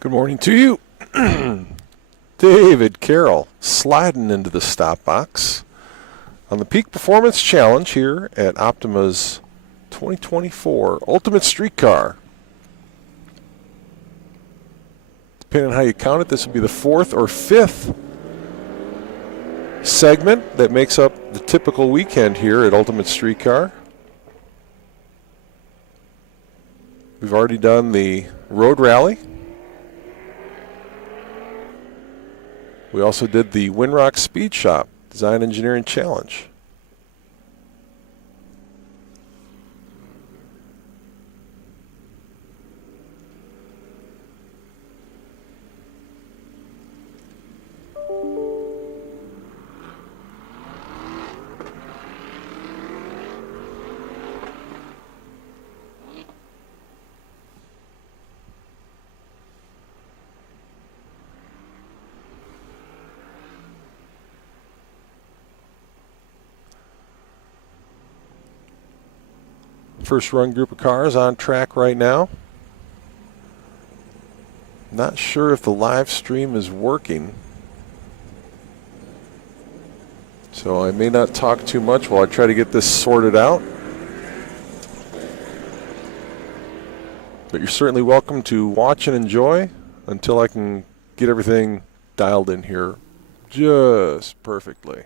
Good morning to you. David Carroll sliding into the stop box on the Peak Performance Challenge here at Optima's 2024 Ultimate Street Car. Depending on how you count it, this will be the fourth or fifth segment that makes up the typical weekend here at Ultimate Street Car. We've already done the road rally. We also did the Winrock Speed Shop Design Engineering Challenge. First run group of cars on track right now. Not sure if the live stream is working, so I may not talk too much while I try to get this sorted out. But you're certainly welcome to watch and enjoy until I can get everything dialed in here just perfectly.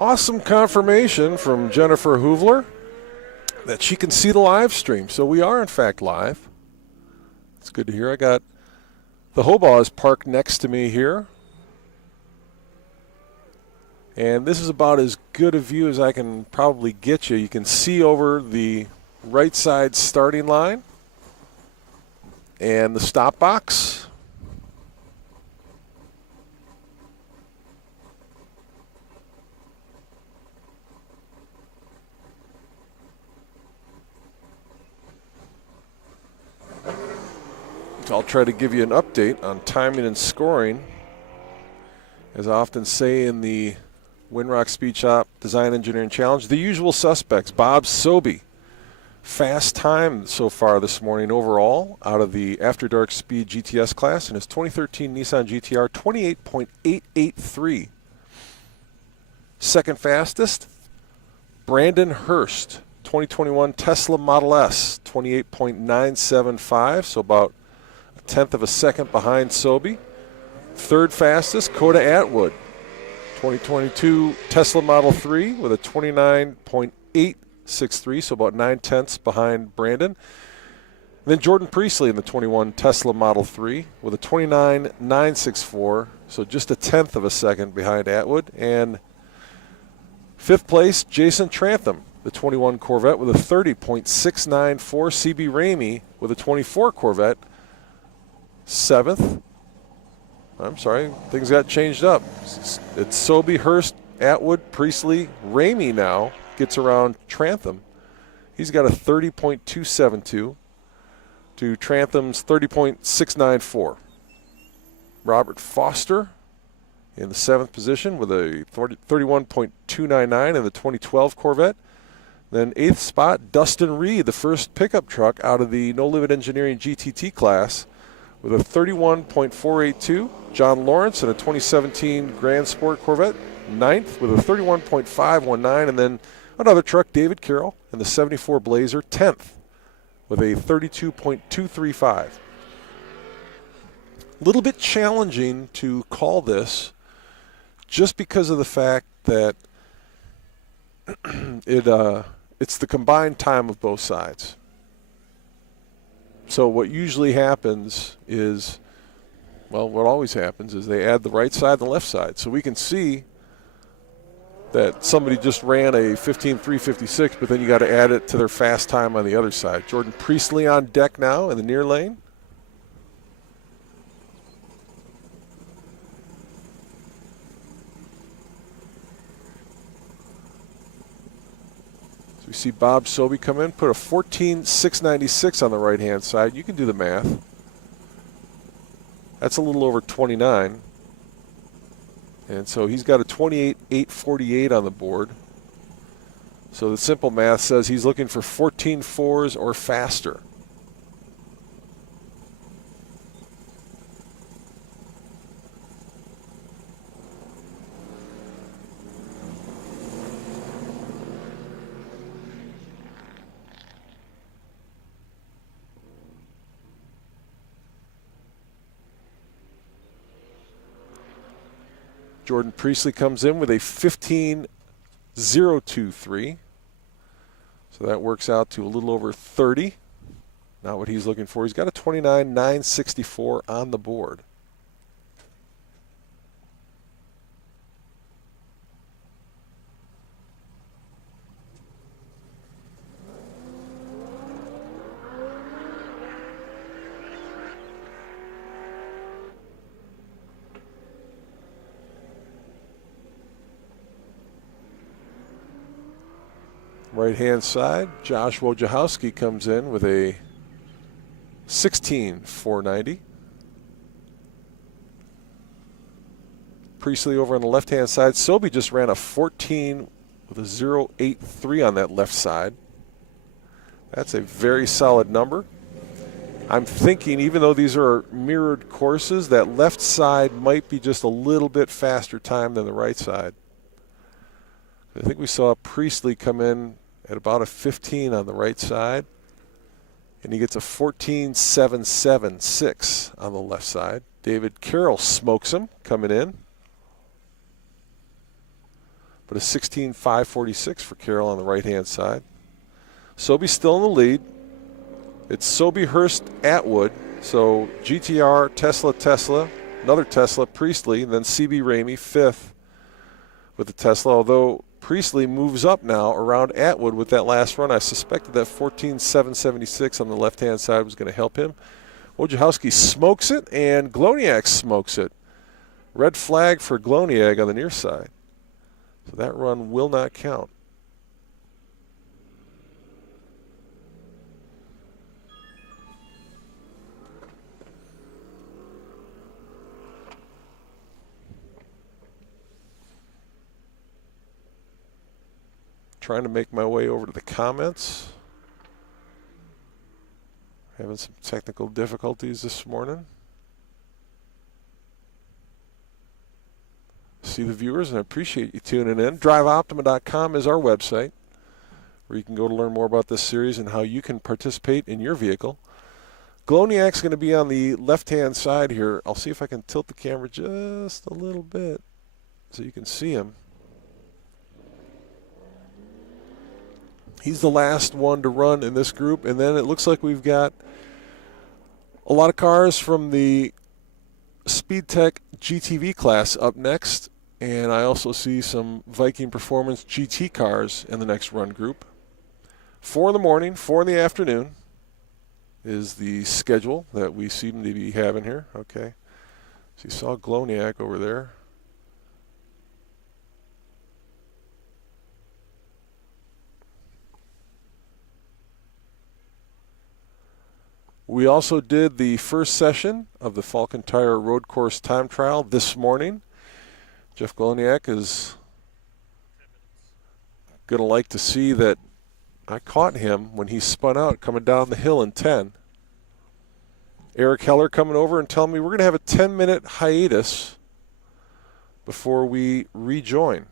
Awesome confirmation from Jennifer Hoovler that she can see the live stream. So we are, in fact, live. It's good to hear. I got the Hobaws parked next to me here. And this is about as good a view as I can probably get you. You can see over the right side starting line and the stop box. I'll try to give you an update on timing and scoring. As I often say in the Winrock Speed Shop Design Engineering Challenge, the usual suspects. Bob Sobey, fast time so far this morning overall out of the After Dark Speed GTS class in his 2013 Nissan GTR, 28.883. Second fastest, Brandon Hurst, 2021 Tesla Model S, 28.975, so about tenth of a second behind Sobey. Third fastest, Coda Atwood, 2022 Tesla Model 3 with a 29.863, so about 9/10 behind Brandon. And then Jordan Priestley in the 21 Tesla Model 3 with a 29.964, so just a tenth of a second behind Atwood. And fifth place, Jason Trantham, the 21 Corvette with a 30.694. CB Ramey with a 24 Corvette, seventh. I'm sorry, things got changed up. It's Sobey, Hurst, Atwood, Priestley, Ramey now gets around Trantham. He's got a 30.272 to Trantham's 30.694. Robert Foster in the 7th position with a 31.299 in the 2012 Corvette. Then 8th spot, Dustin Reed, the first pickup truck out of the No Limit Engineering GTT class with a 31.482. John Lawrence in a 2017 Grand Sport Corvette, 9th with a 31.519. And then another truck, David Carroll in the 74 Blazer, 10th with a 32.235. A little bit challenging to call this just because of the fact that it's the combined time of both sides. So what usually happens is, well, what always happens is they add the right side and the left side. So we can see that somebody just ran a 15.356, but then you got to add it to their fast time on the other side. Jordan Priestley on deck now in the near lane. We see Bob Sobey come in, put a 14.696 on the right-hand side. You can do the math. That's a little over 29. And so he's got a 28.848 on the board. So the simple math says he's looking for 14.4s or faster. Jordan Priestley comes in with a 15.023. So that works out to a little over 30. Not what he's looking for. He's got a 29.964 on the board. Right-hand side, Josh Wojciechowski comes in with a 16.490. Priestley over on the left-hand side. Sobey just ran a 14 with a 0.83 on that left side. That's a very solid number. I'm thinking, even though these are mirrored courses, that left side might be just a little bit faster time than the right side. I think we saw Priestley come in at about a 15 on the right side, and he gets a 14.776 on the left side. David Carroll smokes him coming in, but a 16.546 for Carroll on the right-hand side. Sobey's still in the lead. It's Sobey, Hurst, Atwood, so GTR, Tesla, another Tesla, Priestley, and then CB Ramey, 5th with the Tesla, although Priestley moves up now around Atwood with that last run. I suspected that 14.776 on the left-hand side was going to help him. Wojciechowski smokes it, and Gloniak smokes it. Red flag for Gloniak on the near side. So that run will not count. Trying to make my way over to the comments. Having some technical difficulties this morning. See the viewers, and I appreciate you tuning in. DriveOptima.com is our website, where you can go to learn more about this series and how you can participate in your vehicle. Gloniak's going to be on the left-hand side here. I'll see if I can tilt the camera just a little bit so you can see him. He's the last one to run in this group, and then it looks like we've got a lot of cars from the SpeedTech GTV class up next, and I also see some Viking Performance GT cars in the next run group. 4 in the morning, 4 in the afternoon is the schedule that we seem to be having here. Okay, so you saw Gloniak over there. We also did the first session of the Falcon Tire Road Course Time Trial this morning. Jeff Goloniak is going to like to see that I caught him when he spun out coming down the hill in 10. Eric Heller coming over and telling me we're going to have a 10-minute hiatus before we rejoin.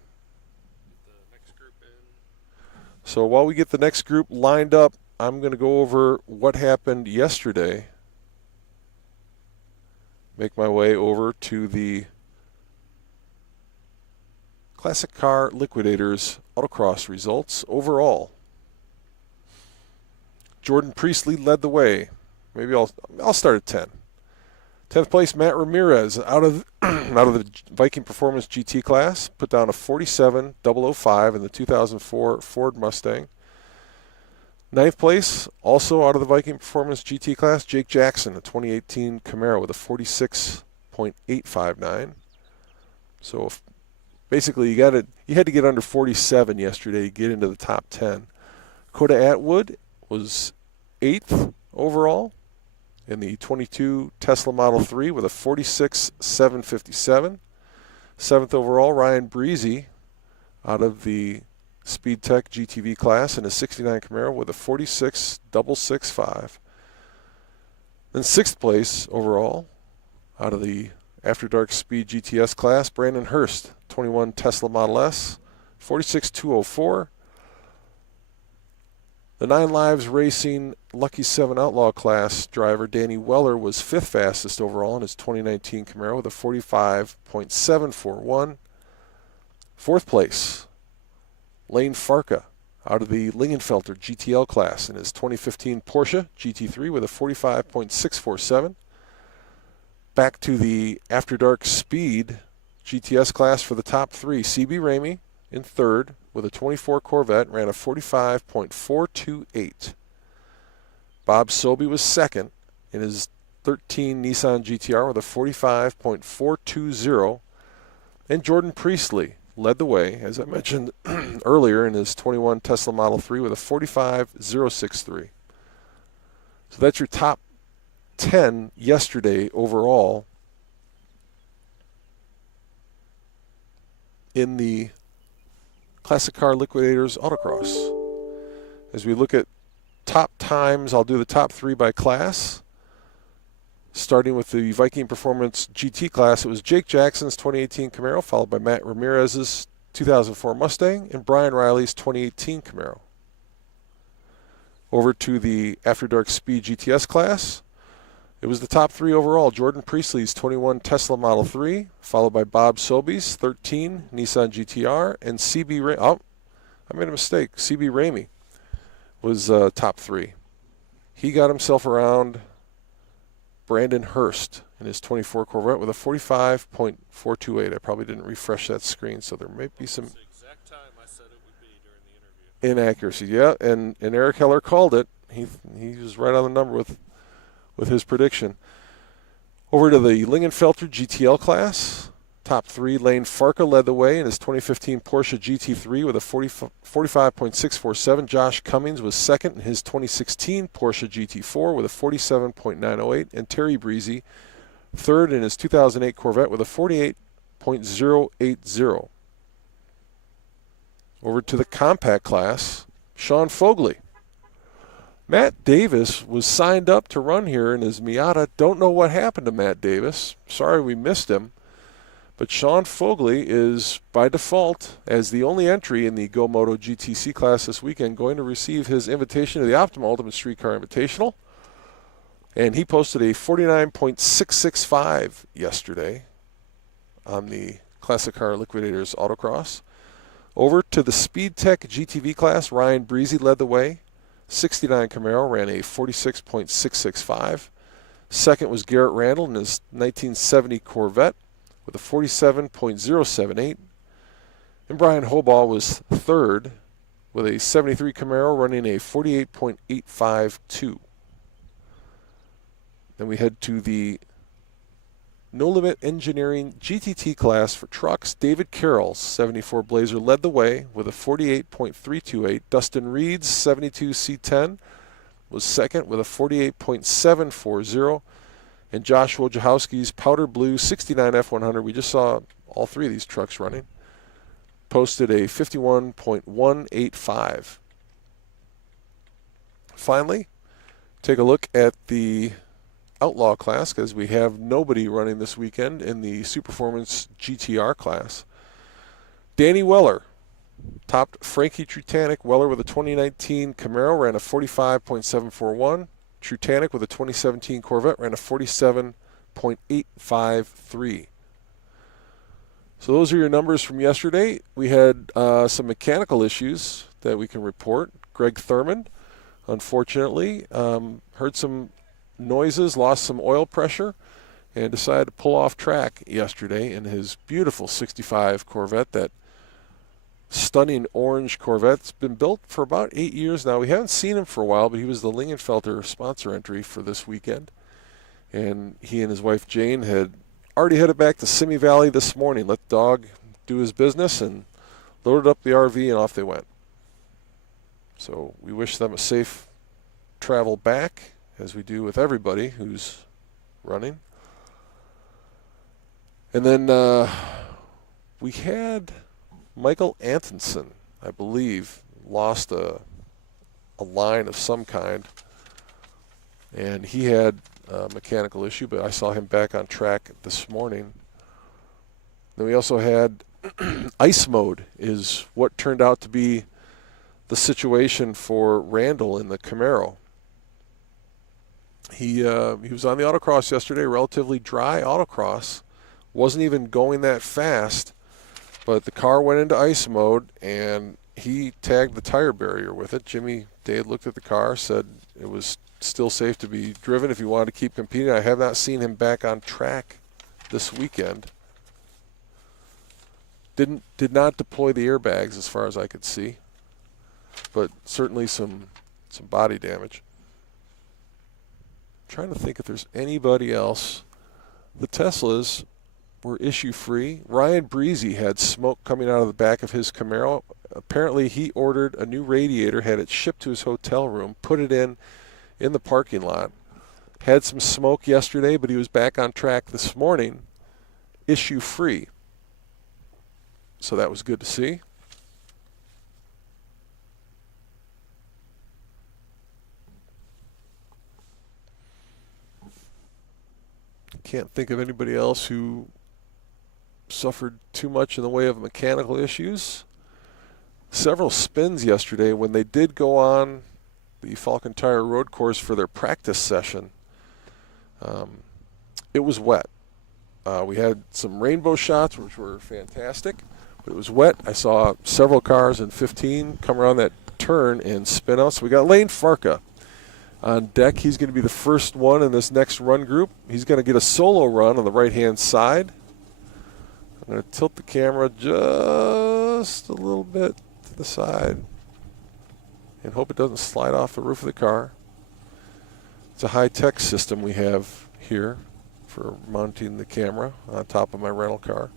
So while we get the next group lined up, I'm going to go over what happened yesterday. Make my way over to the Classic Car Liquidators Autocross results overall. Jordan Priestley led the way. Maybe I'll start at 10. 10th place, Matt Ramirez out of the Viking Performance GT class, put down a 47.005 in the 2004 Ford Mustang. 9th place, also out of the Viking Performance GT class, Jake Jackson, a 2018 Camaro with a 46.859. So basically you had to get under 47 yesterday to get into the top 10. Coda Atwood was 8th overall in the 22 Tesla Model 3 with a 46.757. 7th overall, Ryan Breezy out of the Speed Tech GTV class in a 69 Camaro with a 46.665. Then 6th place overall out of the After Dark Speed GTS class, Brandon Hurst, 21 Tesla Model S, 46.204. The 9 Lives Racing Lucky 7 Outlaw class driver Danny Weller was 5th fastest overall in his 2019 Camaro with a 45.741. 4th place, Lane Farka out of the Lingenfelter GTL class in his 2015 Porsche GT3 with a 45.647. Back to the After Dark Speed GTS class for the top 3, CB Ramey in 3rd with a 24 Corvette, ran a 45.428. Bob Sobey was 2nd in his 13 Nissan GTR with a 45.420. And Jordan Priestley led the way, as I mentioned earlier, in his 21 Tesla Model 3 with a 45.063. So that's your top 10 yesterday overall in the Classic Car Liquidators Autocross. As we look at top times, I'll do the top 3 by class. Starting with the Viking Performance GT class, it was Jake Jackson's 2018 Camaro, followed by Matt Ramirez's 2004 Mustang, and Brian Riley's 2018 Camaro. Over to the After Dark Speed GTS class, it was the top 3 overall. Jordan Priestley's 21 Tesla Model 3, followed by Bob Sobey's 13 Nissan GTR, and I made a mistake. CB Ramey was top 3. He got himself around Brandon Hurst in his 24 Corvette with a 45.428. I probably didn't refresh that screen, so there may be some That's the exact time I said it would be during the interview. inaccuracy. Yeah, and Eric Heller called it. He was right on the number with his prediction. Over to the Lingenfelter GTL class. Top 3, Lane Farka led the way in his 2015 Porsche GT3 with a 45.647. Josh Cummings was 2nd in his 2016 Porsche GT4 with a 47.908. And Terry Breezy 3rd in his 2008 Corvette with a 48.080. Over to the compact class, Sean Fogley. Matt Davis was signed up to run here in his Miata. Don't know what happened to Matt Davis. Sorry we missed him. But Sean Fogley is, by default, as the only entry in the Go Moto GTC class this weekend, going to receive his invitation to the OPTIMA Ultimate Streetcar Invitational. And he posted a 49.665 yesterday on the Classic Car Liquidators Autocross. Over to the Speed Tech GTV class, Ryan Breezy led the way. 69 Camaro ran a 46.665. Second was Garrett Randall in his 1970 Corvette with a 47.078. And Brian Hobaugh was 3rd with a 73 Camaro running a 48.852. Then we head to the No Limit Engineering GTT class for trucks. David Carroll's 74 Blazer led the way with a 48.328. Dustin Reed's 72 C10 was second with a 48.740. And Josh Wojciechowski's Powder Blue 69 F100, we just saw all three of these trucks running, posted a 51.185. Finally, take a look at the Outlaw class, because we have nobody running this weekend in the Superformance GTR class. Danny Weller topped Frankie Trutanek. Weller with a 2019 Camaro ran a 45.741. Trutanek with a 2017 Corvette ran a 47.853. So those are your numbers from yesterday. We had some mechanical issues that we can report. Greg Thurman, unfortunately, heard some noises, lost some oil pressure, and decided to pull off track yesterday in his beautiful 65 Corvette. That stunning orange Corvette's been built for about 8 years now. We haven't seen him for a while, but he was the Lingenfelter sponsor entry for this weekend. And he and his wife Jane had already headed back to Simi Valley this morning, let the dog do his business, and loaded up the RV, and off they went. So we wish them a safe travel back, as we do with everybody who's running. And then we had Michael Antonsen, I believe, lost a line of some kind, and he had a mechanical issue, but I saw him back on track this morning. Then we also had ice mode is what turned out to be the situation for Randall in the Camaro. He was on the autocross yesterday, relatively dry autocross, wasn't even going that fast, but the car went into ice mode, and he tagged the tire barrier with it. Jimmy Dade looked at the car, said it was still safe to be driven if he wanted to keep competing. I have not seen him back on track this weekend. Did not deploy the airbags as far as I could see, but certainly some body damage. I'm trying to think if there's anybody else. The Teslas were issue-free. Ryan Breezy had smoke coming out of the back of his Camaro. Apparently he ordered a new radiator, had it shipped to his hotel room, put it in the parking lot. Had some smoke yesterday, but he was back on track this morning, issue-free. So that was good to see. Can't think of anybody else who suffered too much in the way of mechanical issues. Several spins yesterday when they did go on the Falcon Tire road course for their practice session. It was wet. We had some rainbow shots, which were fantastic, but it was wet. I saw several cars in 15 come around that turn and spin out. So we got Lane Farka on deck. He's going to be the first one in this next run group. He's going to get a solo run on the right-hand side. I'm going to tilt the camera just a little bit to the side and hope it doesn't slide off the roof of the car. It's a high-tech system we have here for mounting the camera on top of my rental car.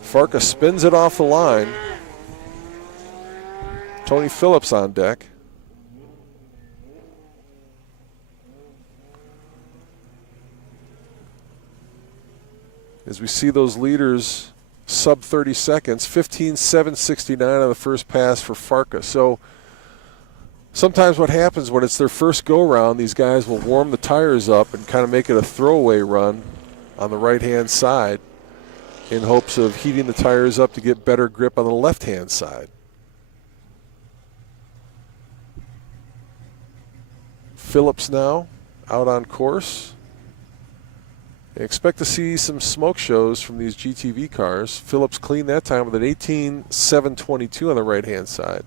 Farka spins it off the line. Tony Phillips on deck. As we see those leaders sub 30 seconds, 15.769 on the first pass for Farka. So sometimes what happens when it's their first go-round, these guys will warm the tires up and kind of make it a throwaway run on the right-hand side in hopes of heating the tires up to get better grip on the left-hand side. Phillips now out on course. I expect to see some smoke shows from these GTV cars. Phillips cleaned that time with an 18.722 on the right-hand side.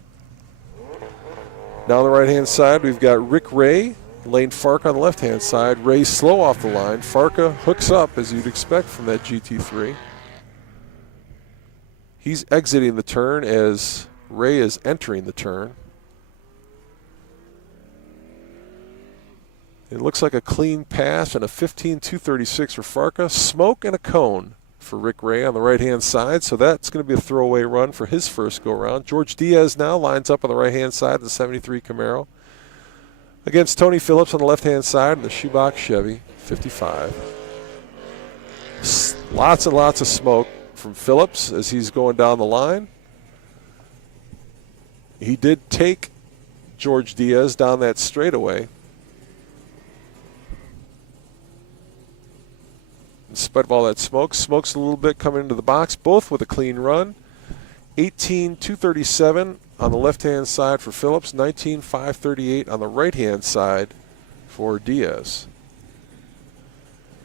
Now on the right-hand side, we've got Rick Ray, Lane Farka on the left-hand side. Ray slow off the line. Farka hooks up, as you'd expect from that GT3. He's exiting the turn as Ray is entering the turn. It looks like a clean pass and a 15.236 for Farka. Smoke and a cone for Rick Ray on the right-hand side, so that's going to be a throwaway run for his first go-around. George Diaz now lines up on the right-hand side of the 73 Camaro against Tony Phillips on the left-hand side of the shoebox Chevy 55. Lots and lots of smoke from Phillips as he's going down the line. He did take George Diaz down that straightaway. In spite of all that smoke, smokes a little bit coming into the box, both with a clean run. 18,237 on the left-hand side for Phillips, 19,538 on the right-hand side for Diaz.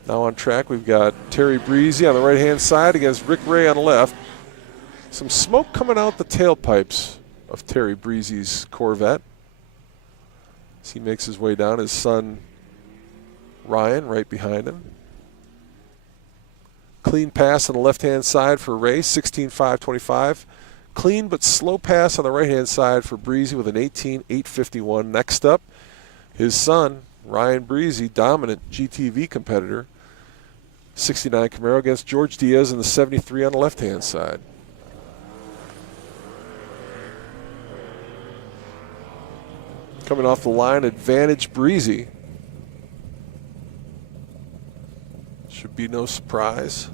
Now on track, we've got Terry Breezy on the right-hand side against Rick Ray on the left. Some smoke coming out the tailpipes of Terry Breezy's Corvette as he makes his way down. His son Ryan right behind him. Clean pass on the left-hand side for Ray, 16.525. Clean but slow pass on the right-hand side for Breezy with an 18.851. Next up, his son, Ryan Breezy, dominant GTV competitor. 69 Camaro against George Diaz in the 73 on the left-hand side. Coming off the line, advantage Breezy. Should be no surprise.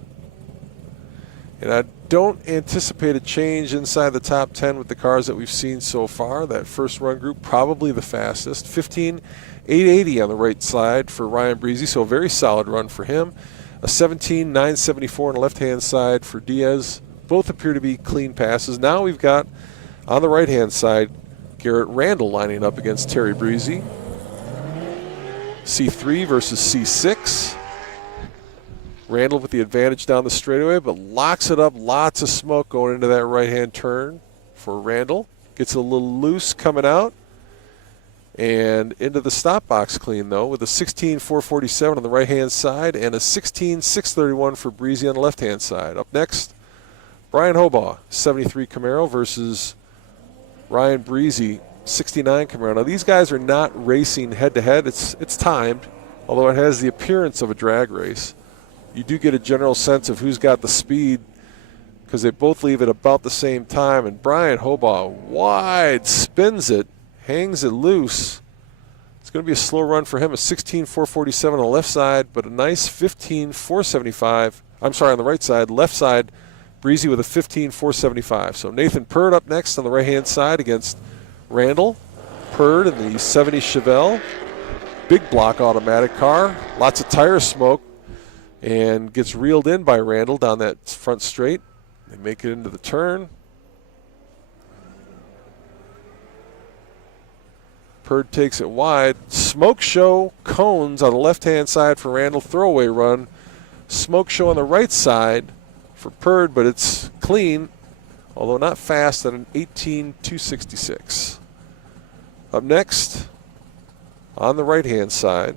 And I don't anticipate a change inside the top 10 with the cars that we've seen so far. That first run group probably the fastest. 15.880 on the right side for Ryan Breezy, so a very solid run for him. A 17.974 on the left-hand side for Diaz. Both appear to be clean passes. Now we've got on the right-hand side Garrett Randall lining up against Terry Breezy. C3 versus C6. Randall with the advantage down the straightaway, but locks it up. Lots of smoke going into that right-hand turn for Randall. Gets a little loose coming out. And into the stop box clean, though, with a 16.447 on the right-hand side and a 16.631 for Breezy on the left-hand side. Up next, Brian Hobaugh, 73 Camaro versus Ryan Breezy, 69 Camaro. Now, these guys are not racing head-to-head. It's timed, although it has the appearance of a drag race. You do get a general sense of who's got the speed because they both leave at about the same time. And Brian Hobaugh wide spins it, hangs it loose. It's going to be a slow run for him, a 16.447 on the left side, but a nice 15.475. I'm sorry, on the right side. Left side, Breezy with a 15.475. So Nathan Purd up next on the right-hand side against Randall. Purd in the 70 Chevelle. Big block automatic car. Lots of tire smoke. And gets reeled in by Randall down that front straight. They make it into the turn. Purd takes it wide. Smoke show cones on the left-hand side for Randall. Throwaway run. Smoke show on the right side for Purd, but it's clean, although not fast, at an 18.266. Up next, on the right-hand side,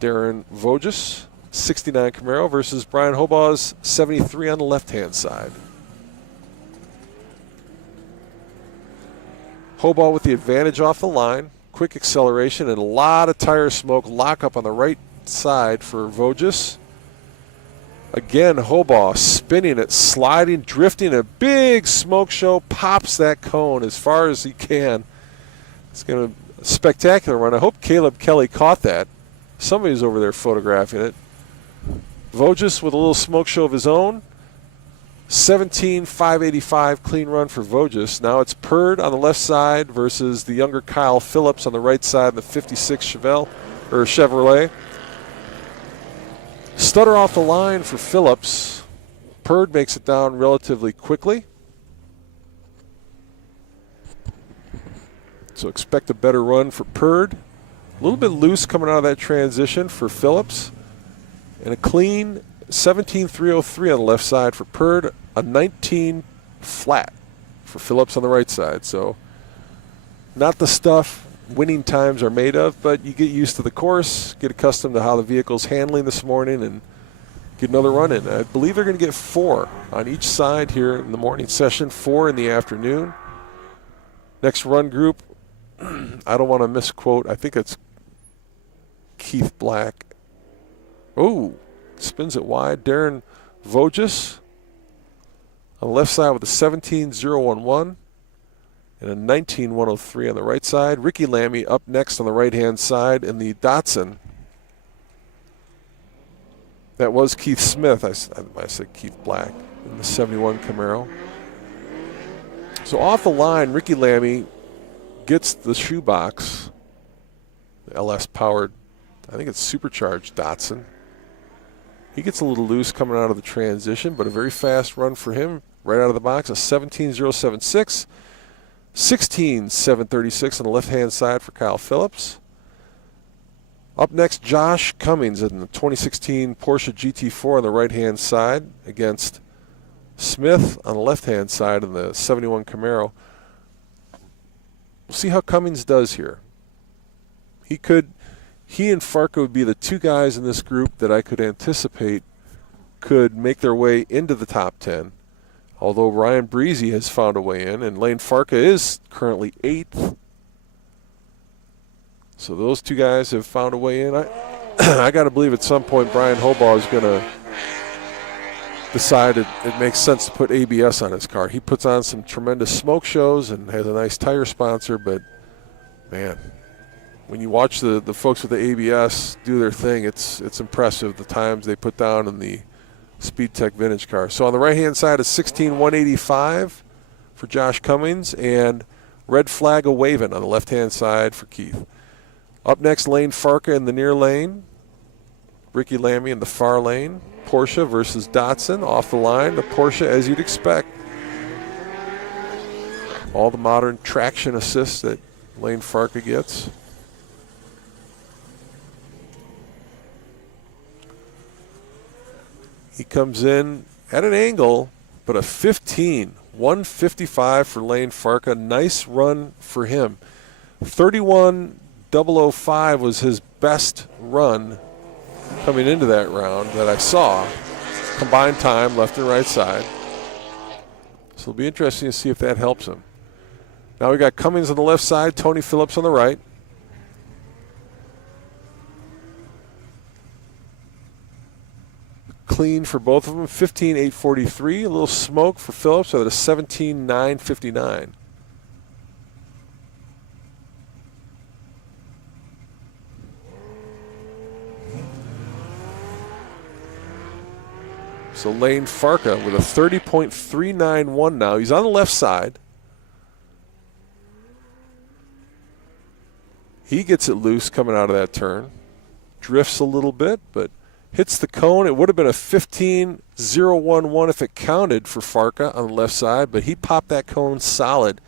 Darren Voges, 69 Camaro versus Brian Hobaugh's 73 on the left-hand side. Hobaugh with the advantage off the line. Quick acceleration and a lot of tire smoke. Lock up on the right side for Voges. Again, Hobaugh spinning it, sliding, drifting. A big smoke show. Pops that cone as far as he can. It's going to be a spectacular run. I hope Caleb Kelly caught that. Somebody's over there photographing it. Voges with a little smoke show of his own. 17.585 clean run for Voges. Now it's Purd on the left side versus the younger Kyle Phillips on the right side in the 56 Chevrolet. Stutter off the line for Phillips. Purd makes it down relatively quickly. So expect a better run for Purd. A little bit loose coming out of that transition for Phillips. And a clean 17.303 on the left side for Purd. A 19 flat for Phillips on the right side. So not the stuff winning times are made of, but you get used to the course, get accustomed to how the vehicle's handling this morning, and get another run in. I believe they're going to get 4 on each side here in the morning session, 4 in the afternoon. Next run group, I don't want to misquote, I think it's Keith Black. Oh, spins it wide. Darren Voges on the left side with a 17.011 and a 19.103 on the right side. Ricky Lamy up next on the right-hand side in the Datsun. That was Keith Smith. I said Keith Black in the 71 Camaro. So off the line, Ricky Lamy gets the shoebox, the LS-powered, I think it's supercharged Datsun. He gets a little loose coming out of the transition, but a very fast run for him right out of the box, a 17.076, 16.736 on the left-hand side for Kyle Phillips. Up next, Josh Cummings in the 2016 Porsche GT4 on the right-hand side against Smith on the left-hand side in the 71 Camaro. We'll see how Cummings does here. He and Farka would be the two guys in this group that I could anticipate could make their way into the top 10. Although Ryan Breezy has found a way in, and Lane Farka is currently 8th. So those two guys have found a way in. I got to believe at some point Brian Hobaugh is going to decide it makes sense to put ABS on his car. He puts on some tremendous smoke shows and has a nice tire sponsor, but, man, when you watch the folks with the ABS do their thing, it's impressive the times they put down in the Speed Tech vintage car. So on the right-hand side is 16.185 for Josh Cummings and red flag a waving on the left-hand side for Keith. Up next, Lane Farka in the near lane. Ricky Lamy in the far lane. Porsche versus Datsun. Off the line, the Porsche as you'd expect. All the modern traction assists that Lane Farka gets. He comes in at an angle, but a 155 for Lane Farka. Nice run for him. 31.005 was his best run coming into that round that I saw. Combined time, left and right side. So it'll be interesting to see if that helps him. Now we got Cummings on the left side, Tony Phillips on the right. Clean for both of them, 15.843. A little smoke for Phillips at a 17.959. So Lane Farka with a 30.391 now. He's on the left side. He gets it loose coming out of that turn. Drifts a little bit, but hits the cone. It would have been a 15.011 if it counted for Farka on the left side, but he popped that cone solid.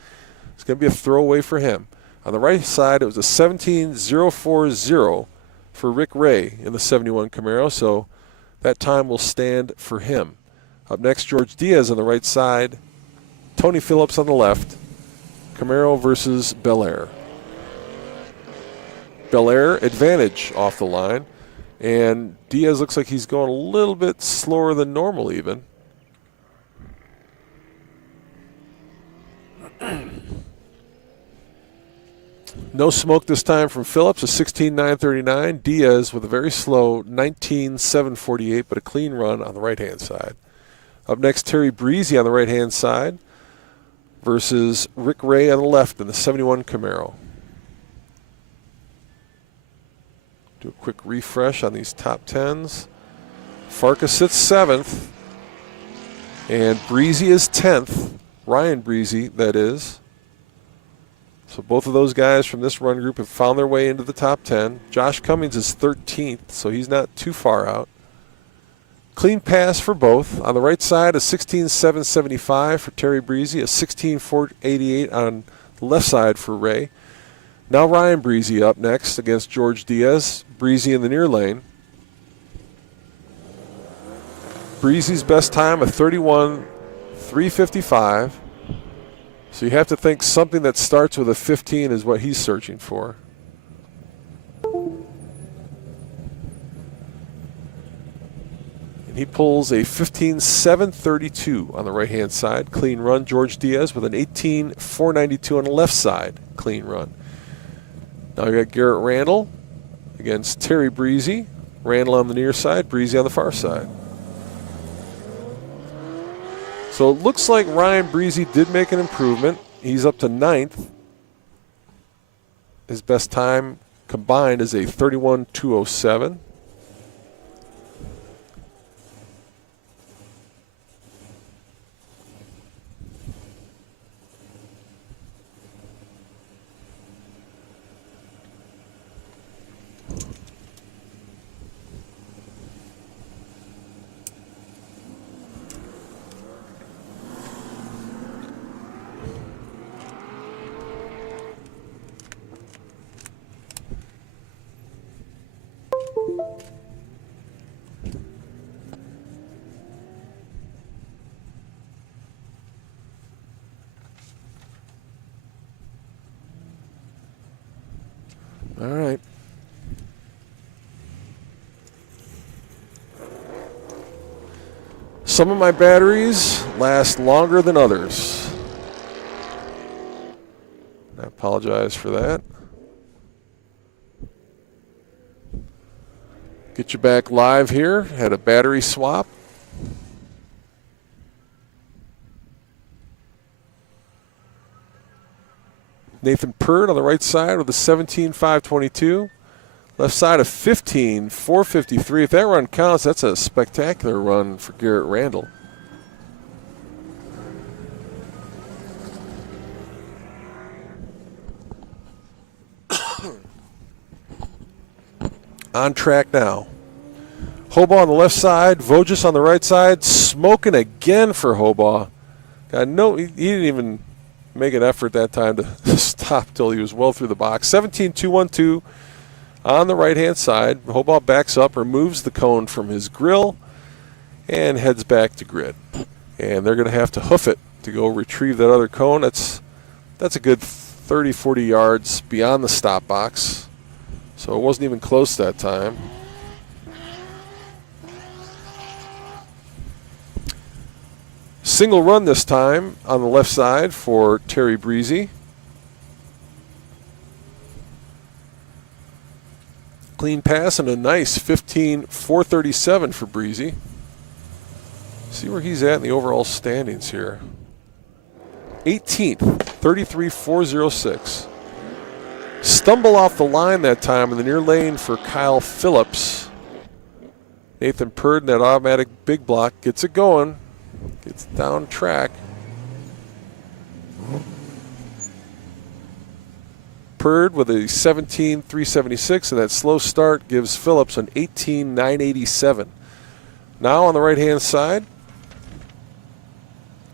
It's going to be a throwaway for him. On the right side, it was a 17.040 for Rick Ray in the 71 Camaro, so that time will stand for him. Up next, George Diaz on the right side, Tony Phillips on the left. Camaro versus Bel Air. Bel Air advantage off the line. And Diaz looks like he's going a little bit slower than normal even. No smoke this time from Phillips, a 16.939. Diaz with a very slow 19.748, but a clean run on the right-hand side. Up next, Terry Breezy on the right-hand side versus Rick Ray on the left in the 71 Camaro. Do a quick refresh on these top 10s. Farka sits 7th, and Breezy is 10th. Ryan Breezy, that is. So both of those guys from this run group have found their way into the top 10. Josh Cummings is 13th, so he's not too far out. Clean pass for both. On the right side, a 16.775 for Terry Breezy, a 16.488 on the left side for Ray. Now Ryan Breezy up next against George Diaz. Breezy in the near lane. Breezy's best time, a 31.355. So you have to think something that starts with a 15 is what he's searching for. And he pulls a 15.732 on the right-hand side. Clean run. George Diaz with an 18.492 on the left side. Clean run. Now we got Garrett Randall against Terry Breezy. Randall on the near side, Breezy on the far side. So it looks like Ryan Breezy did make an improvement. He's up to 9th. His best time combined is a 31.207. All right. Some of my batteries last longer than others. I apologize for that. Get you back live here. Had a battery swap. Nathan Purd on the right side with a 17.522. Left side of 15.453. If that run counts, that's a spectacular run for Garrett Randall. On track now. Hobaugh on the left side, Voges on the right side, smoking again for Hobaugh. He didn't even make an effort that time to stop till he was well through the box. 17.212 on the right-hand side. Hobaugh backs up, removes the cone from his grill, and heads back to grid. And they're going to have to hoof it to go retrieve that other cone. That's a good 30, 40 yards beyond the stop box. So it wasn't even close that time. Single run this time on the left side for Terry Breezy. Clean pass and a nice 15.437 for Breezy. See where he's at in the overall standings here. 18th, 33.406. Stumble off the line that time in the near lane for Kyle Phillips. Nathan Purd in that automatic big block gets it going. Gets down track. Purd with a 17.376, and that slow start gives Phillips an 18.987. Now on the right-hand side,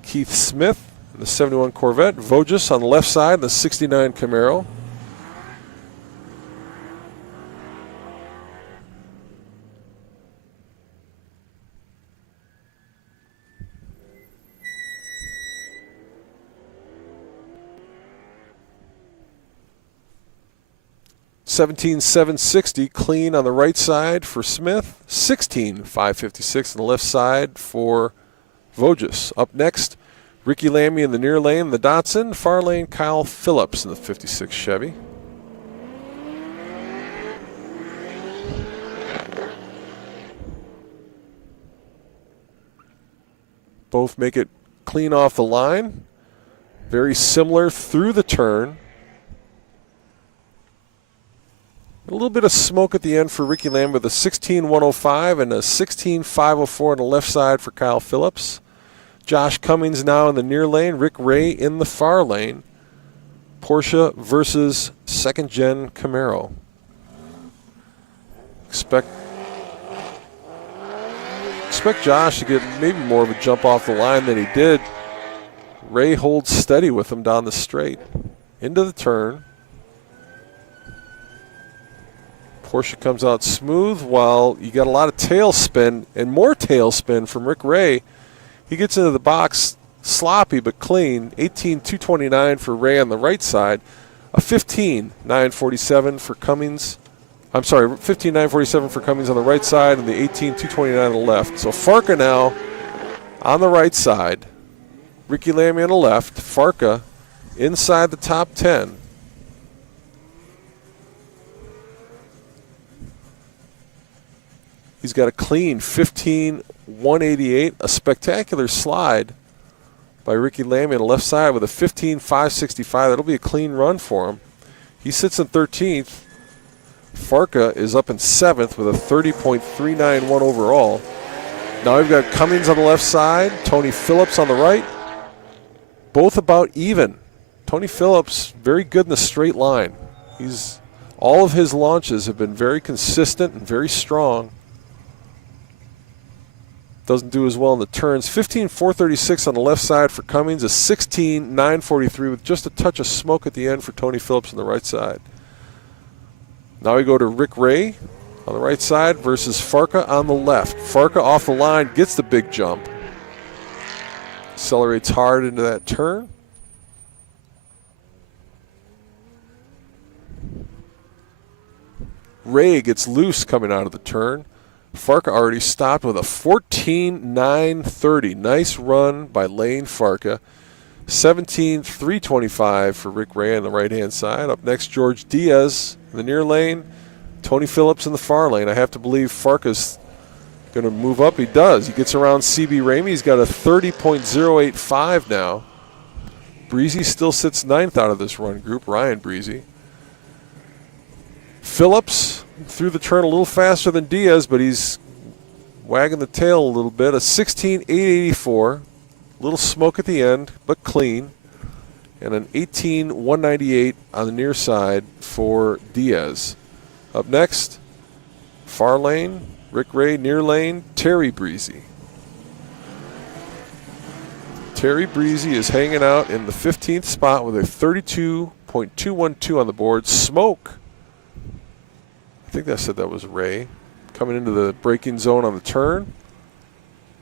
Keith Smith in the 71 Corvette. Voges on the left side in the 69 Camaro. $17,760 clean on the right side for Smith. $16,556 on the left side for Voges. Up next, Ricky Lamy in the near lane, the Datsun. Far lane, Kyle Phillips in the 56 Chevy. Both make it clean off the line. Very similar through the turn. A little bit of smoke at the end for Ricky Lamb with a 16.105 and a 16.504 on the left side for Kyle Phillips. Josh Cummings now in the near lane. Rick Ray in the far lane. Porsche versus second-gen Camaro. Expect Josh to get maybe more of a jump off the line than he did. Ray holds steady with him down the straight. Into the turn. Porsche comes out smooth while you got a lot of tail spin and more tail spin from Rick Ray. He gets into the box sloppy but clean. 18.229 for Ray on the right side. A 15.947 for Cummings. I'm sorry, 15.947 for Cummings on the right side and the 18.229 on the left. So Farka now on the right side. Ricky Lamy on the left. Farka inside the top 10. He's got a clean 15.188, a spectacular slide by Ricky Lamy on the left side with a 15.565. That'll be a clean run for him. He sits in 13th. Farka is up in 7th with a 30.391 overall. Now we've got Cummings on the left side, Tony Phillips on the right. Both about even. Tony Phillips, very good in the straight line. All of his launches have been very consistent and very strong. Doesn't do as well in the turns. 15.436 on the left side for Cummings, a 16.943 with just a touch of smoke at the end for Tony Phillips on the right side. Now we go to Rick Ray on the right side versus Farka on the left. Farka off the line, gets the big jump. Accelerates hard into that turn. Ray gets loose coming out of the turn. Farka already stopped with a 14.930. Nice run by Lane Farka. 17.325 for Rick Ray on the right-hand side. Up next, George Diaz in the near lane. Tony Phillips in the far lane. I have to believe Farka's going to move up. He does. He gets around CB Ramey. He's got a 30.085 now. Breezy still sits 9th out of this run group, Ryan Breezy. Phillips through the turn a little faster than Diaz, but he's wagging the tail a little bit. A 16.884. Little smoke at the end, but clean. And an 18.198 on the near side for Diaz. Up next, far lane, Rick Ray, near lane, Terry Breezy. Terry Breezy is hanging out in the 15th spot with a 32.212 on the board. Smoke. I think I said that was Ray. Coming into the braking zone on the turn.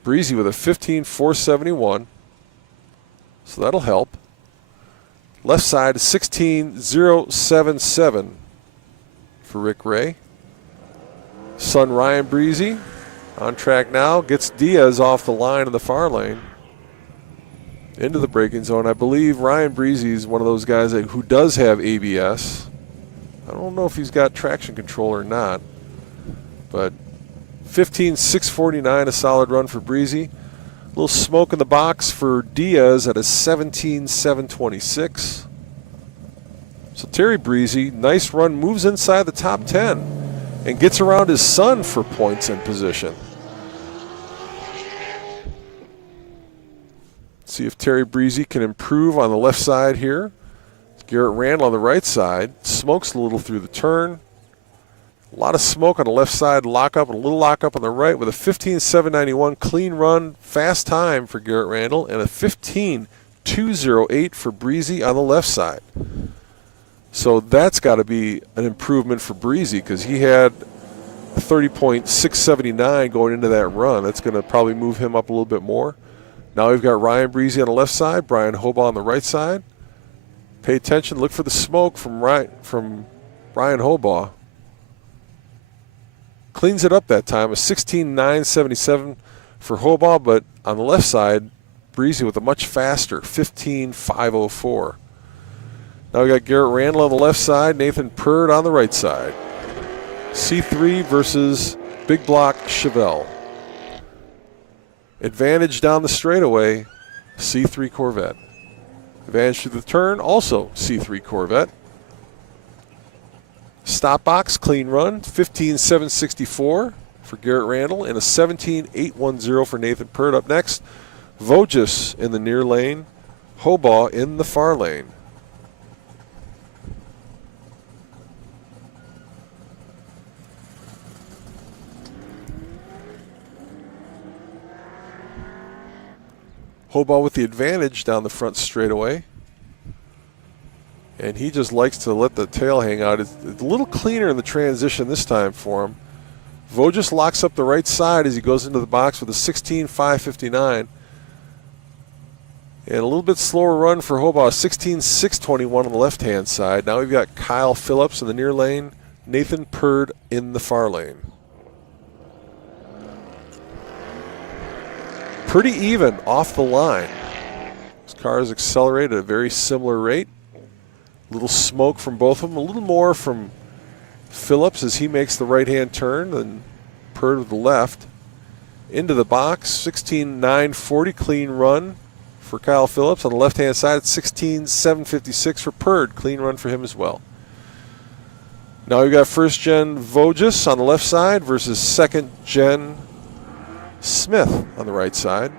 Breezy with a 15.471. So that'll help. Left side, 16.077 for Rick Ray. Son Ryan Breezy on track now. Gets Diaz off the line in the far lane. Into the braking zone. I believe Ryan Breezy is one of those guys who does have ABS. I don't know if he's got traction control or not. But 15.649, a solid run for Breezy. A little smoke in the box for Diaz at a 17.726. So Terry Breezy, nice run, moves inside the top 10 and gets around his son for points and position. See if Terry Breezy can improve on the left side here. Garrett Randall on the right side. Smokes a little through the turn. A lot of smoke on the left side, lockup, and a little lockup on the right with a 15.791 clean run, fast time for Garrett Randall, and a 15.208 for Breezy on the left side. So that's got to be an improvement for Breezy because he had 30.679 going into that run. That's going to probably move him up a little bit more. Now we've got Ryan Breezy on the left side, Brian Hobaugh on the right side. Pay attention, look for the smoke from Brian Hobaugh. Cleans it up that time, a 16.977 for Hobaugh, but on the left side, Breezy with a much faster 15.504. Now we got Garrett Randall on the left side, Nathan Purd on the right side. C3 versus Big Block Chevelle. Advantage down the straightaway, C3 Corvette. Advantage through the turn, also C3 Corvette. Stop box, clean run, 15.764 for Garrett Randall and a 17.810 for Nathan Purd. Up next, Voges in the near lane, Hobaugh in the far lane. Hobaugh with the advantage down the front straightaway. And he just likes to let the tail hang out. It's a little cleaner in the transition this time for him. Voges locks up the right side as he goes into the box with a 16.559. And a little bit slower run for Hobaugh, 16.621 on the left-hand side. Now we've got Kyle Phillips in the near lane, Nathan Purd in the far lane. Pretty even off the line. These cars accelerate at a very similar rate. A little smoke from both of them, a little more from Phillips as he makes the right-hand turn, and Purd with the left. Into the box, 16.940 clean run for Kyle Phillips. On the left-hand side, it's 16.756 for Purd. Clean run for him as well. Now we've got first-gen Voges on the left side versus second-gen Smith on the right side.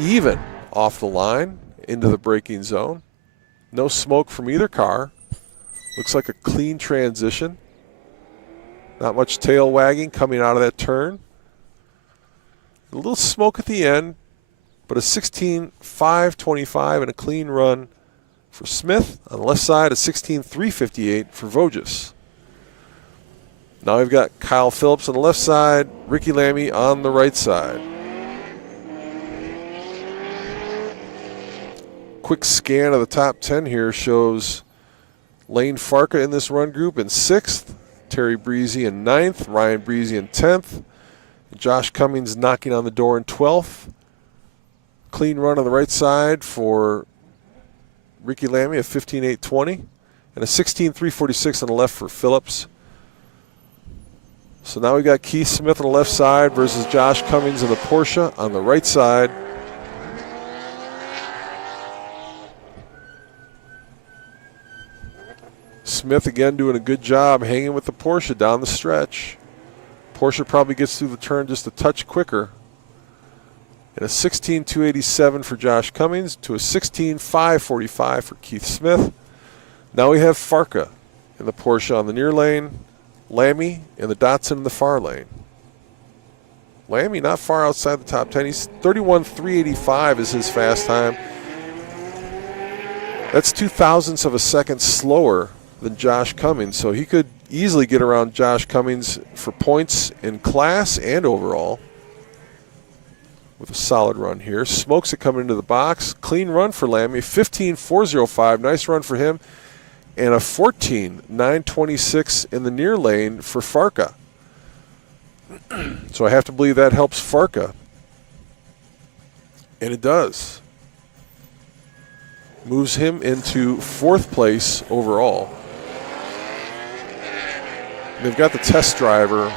Even off the line into the braking zone. No smoke from either car. Looks like a clean transition. Not much tail wagging coming out of that turn. A little smoke at the end, but a 16.525 and a clean run for Smith. On the left side, a 16.358 for Voges. Now we've got Kyle Phillips on the left side, Ricky Lamy on the right side. Quick scan of the top 10 here shows Lane Farka in this run group in 6th, Terry Breezy in 9th, Ryan Breezy in 10th, Josh Cummings knocking on the door in 12th. Clean run on the right side for Ricky Lamy, a 15.820, and a 16.346 on the left for Phillips. So now we got Keith Smith on the left side versus Josh Cummings in the Porsche on the right side. Smith again doing a good job hanging with the Porsche down the stretch. Porsche probably gets through the turn just a touch quicker. And a 16.287 for Josh Cummings to a 16.545 for Keith Smith. Now we have Farka in the Porsche on the near lane. Lamy in the Datsun in the far lane. Lamy not far outside the top 10. He's 31.385 is his fast time. That's 0.02 of a second slower than Josh Cummings, so he could easily get around Josh Cummings for points in class and overall with a solid run here. Smokes it coming into the box. Clean run for Lamy, 15.405. Nice run for him. And a 14.926 in the near lane for Farka. So I have to believe that helps Farka. And it does. Moves him into 4th place overall. They've got the test driver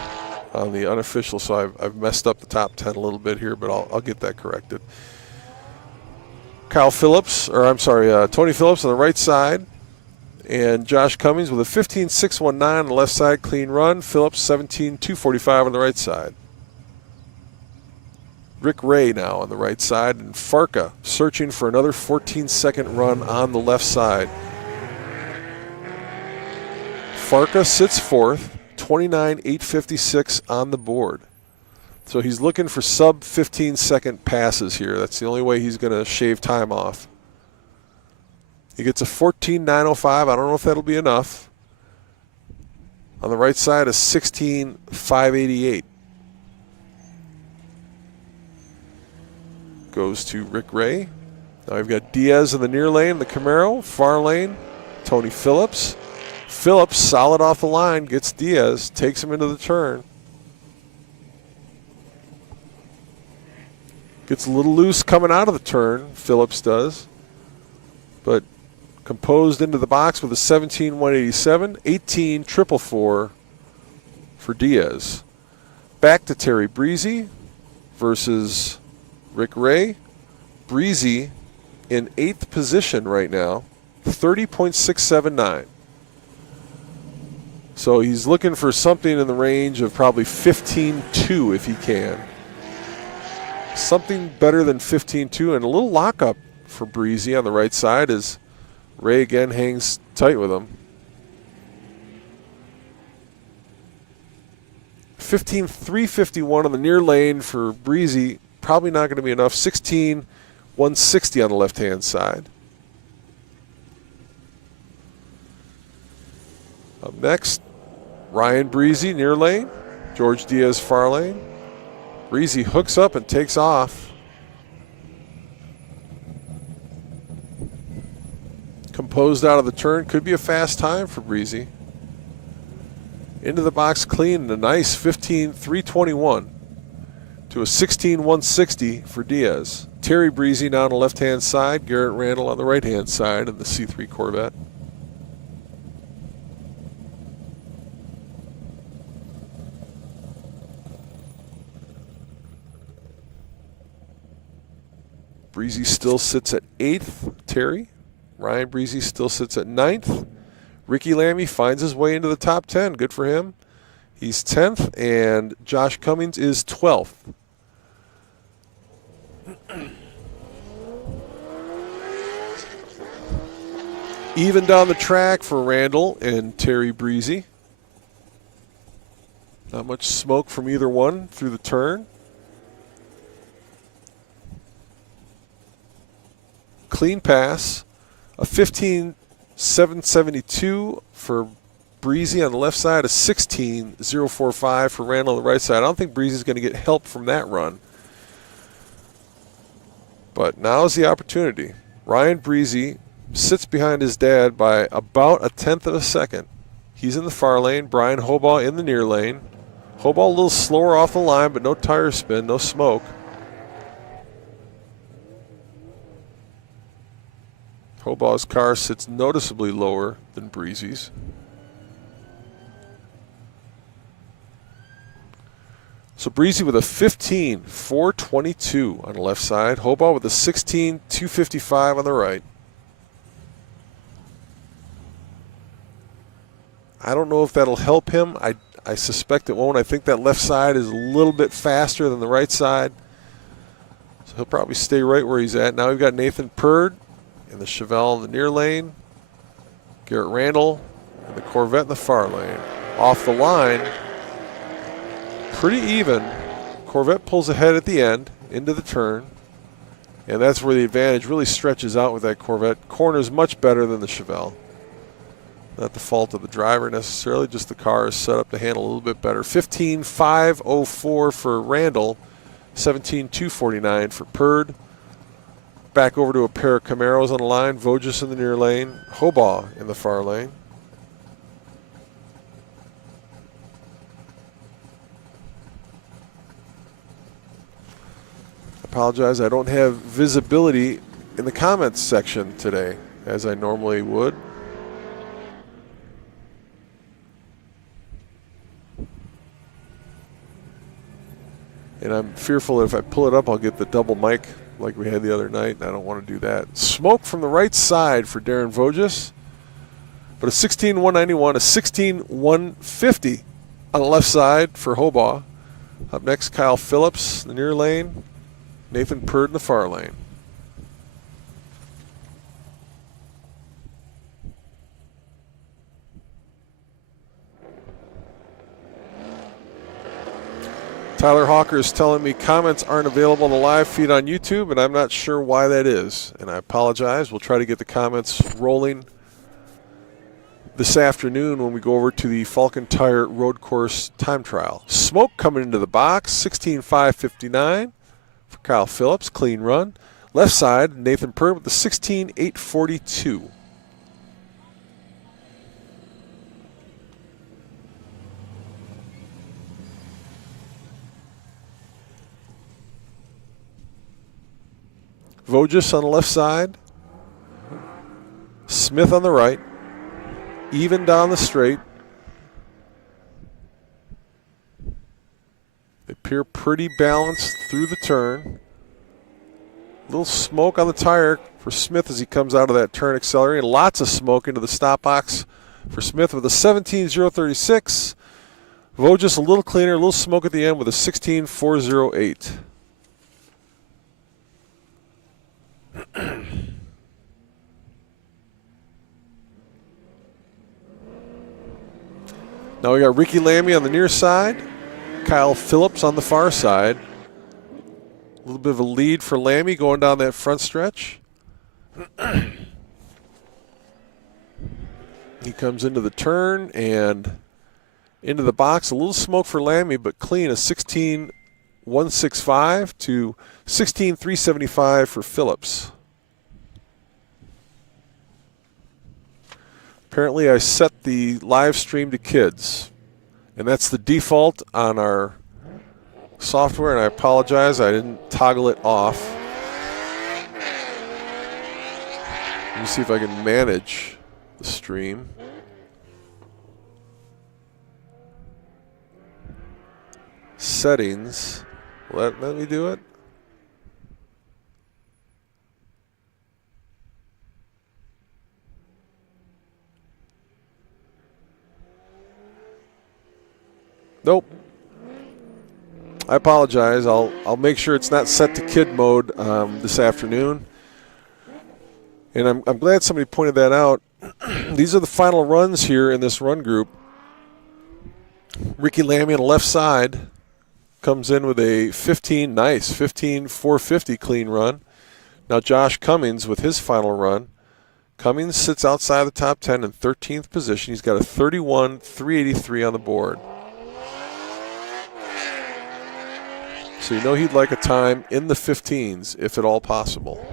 on the unofficial, so I've messed up the top 10 a little bit here, but I'll get that corrected. Tony Phillips on the right side. And Josh Cummings with a 15.619 on the left side, clean run. Phillips 17.245 on the right side. Rick Ray now on the right side, and Farka searching for another 14-second run on the left side. Farka sits 4th, 29.856 on the board. So he's looking for sub 15-second passes here. That's the only way he's going to shave time off. He gets a 14.905. I don't know if that'll be enough. On the right side, a 16.588. Goes to Rick Ray. Now we've got Diaz in the near lane, the Camaro. Far lane, Tony Phillips. Phillips, solid off the line, gets Diaz, takes him into the turn. Gets a little loose coming out of the turn, Phillips does. But composed into the box with a 17.187, 18.444 for Diaz. Back to Terry Breezy versus Rick Ray. Breezy in 8th position right now, 30.679. So he's looking for something in the range of probably 15.2 if he can. Something better than 15.2, and a little lockup for Breezy on the right side as Ray again hangs tight with him. 15.351 on the near lane for Breezy. Probably not going to be enough. 16.160 on the left-hand side. Up next, Ryan Breezy near lane. George Diaz far lane. Breezy hooks up and takes off. Composed out of the turn. Could be a fast time for Breezy. Into the box clean and a nice 15.321 to a 16.160 for Diaz. Terry Breezy now on the left-hand side. Garrett Randall on the right-hand side of the C3 Corvette. Breezy still sits at 8th. Terry. Ryan Breezy still sits at 9th. Ricky Lamy finds his way into the top 10. Good for him. He's 10th, and Josh Cummings is 12th. Even down the track for Randall and Terry Breezy. Not much smoke from either one through the turn. Clean pass. A 15.772 for Breezy on the left side. A 16.045 for Randall on the right side. I don't think Breezy's going to get help from that run. But now's the opportunity. Ryan Breezy sits behind his dad by about 1/10 of a second. He's in the far lane. Brian Hobaugh in the near lane. Hobaugh a little slower off the line, but no tire spin, no smoke. Hobaugh's car sits noticeably lower than Breezy's. So Breezy with a 15.422 on the left side. Hobaugh with a 16.255 on the right. I don't know if that'll help him. I suspect it won't. I think that left side is a little bit faster than the right side. So he'll probably stay right where he's at. Now we've got Nathan Purd in the Chevelle in the near lane. Garrett Randall in the Corvette in the far lane. Off the line, pretty even. Corvette pulls ahead at the end into the turn. And that's where the advantage really stretches out with that Corvette. Corners much better than the Chevelle. Not the fault of the driver necessarily, just the car is set up to handle a little bit better. 15.504 for Randall, 17.249 for Purd. Back over to a pair of Camaros on the line. Voges in the near lane. Hobaugh in the far lane. Apologize, I don't have visibility in the comments section today as I normally would. And I'm fearful that if I pull it up, I'll get the double mic like we had the other night, and I don't want to do that. Smoke from the right side for Darren Voges, but a 16.191, a 16.150 on the left side for Hobaugh. Up next, Kyle Phillips, the near lane. Nathan Purd in the far lane. Tyler Hawker is telling me comments aren't available on the live feed on YouTube, and I'm not sure why that is, and I apologize. We'll try to get the comments rolling this afternoon when we go over to the Falcon Tire Road Course time trial. Smoke coming into the box, 16.559 for Kyle Phillips, clean run. Left side, Nathan Purd with the 16.842. Voges on the left side. Smith on the right. Even down the straight. They appear pretty balanced through the turn. A little smoke on the tire for Smith as he comes out of that turn accelerating. Lots of smoke into the stop box for Smith with a 17.036. Voges a little cleaner, a little smoke at the end with a 16.408. Now we got Ricky Lamy on the near side, Kyle Phillips on the far side. A little bit of a lead for Lamy going down that front stretch. He comes into the turn and into the box. A little smoke for Lamy, but clean, a 16.165 to 16.375 for Phillips. Apparently I set the live stream to kids, and that's the default on our software, and I apologize, I didn't toggle it off. Let me see if I can manage the stream. Settings, let me do it. Nope. I apologize. I'll make sure it's not set to kid mode this afternoon. And I'm glad somebody pointed that out. These are the final runs here in this run group. Ricky Lammy on the left side comes in with a 15-450 clean run. Now Josh Cummings with his final run. Cummings sits outside the top 10 in 13th position. He's got a 31.383 on the board. So you know he'd like a time in the 15s, if at all possible.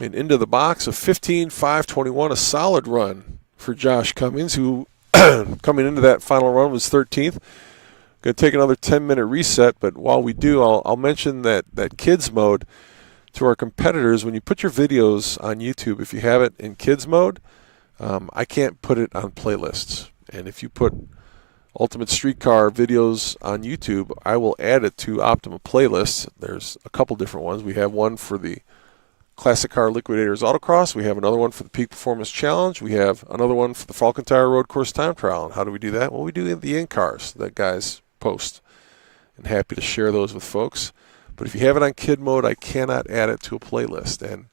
And into the box, a 15.521, a solid run for Josh Cummings, who coming into that final run was 13th. Going to take another 10-minute reset, but while we do, I'll mention that kids mode to our competitors. When you put your videos on YouTube, if you have it in kids mode, I can't put it on playlists. And if you put Ultimate Streetcar videos on YouTube, I will add it to OPTIMA playlists. There's a couple different ones. We have one for the Classic Car Liquidators Autocross. We have another one for the Peak Performance Challenge. We have another one for the Falcon Tire Road Course Time Trial. And how do we do that? Well, we do the in-cars that guys post. And happy to share those with folks. But if you have it on kid mode, I cannot add it to a playlist. And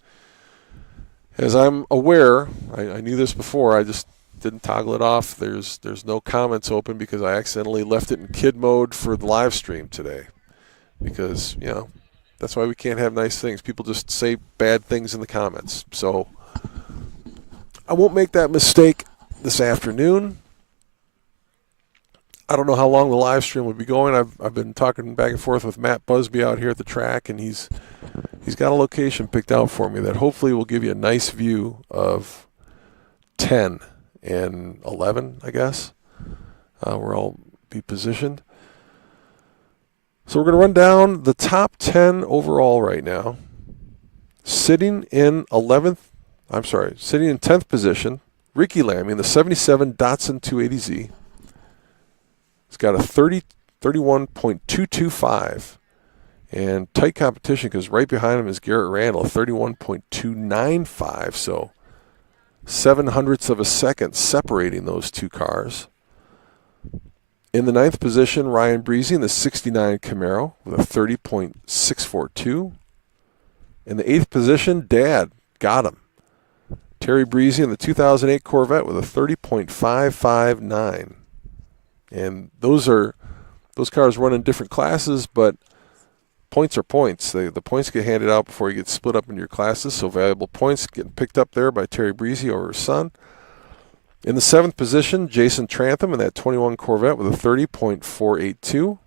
as I'm aware, I knew this before, I just didn't toggle it off. There's no comments open because I accidentally left it in kid mode for the live stream today. Because, you know, that's why we can't have nice things. People just say bad things in the comments. So I won't make that mistake this afternoon. I don't know how long the live stream will be going. I've been talking back and forth with Matt Busby out here at the track, and he's got a location picked out for me that hopefully will give you a nice view of 10 and 11, I guess, where I'll be positioned. So we're going to run down the top 10 overall right now. Sitting in 10th position, Ricky Lammy in the 77 Datsun 280Z. He's got a 31.225. And tight competition because right behind him is Garrett Randall, 31.295. So 0.07 of a second separating those two cars. In the 9th position, Ryan Breezy in the 69 Camaro with a 30.642. In the 8th position, Dad got him. Terry Breezy in the 2008 Corvette with a 30.559. And those cars run in different classes, but points are points. The points get handed out before you get split up into your classes, so valuable points getting picked up there by Terry Breezy over his son. In the 7th position, Jason Trantham in that 21 Corvette with a 30.482.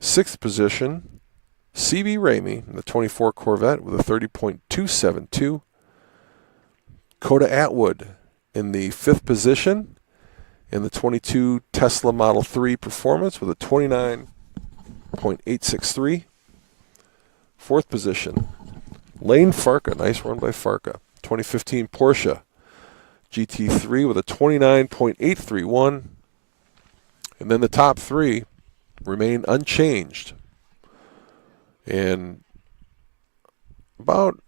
6th position, CB Ramey in the 24 Corvette with a 30.272. Coda Atwood in the 5th position in the 22 Tesla Model 3 Performance with a 29.863. 4th position, Lane Farka, nice run by Farka. 2015 Porsche GT3 with a 29.831. And then the top three remain unchanged. And about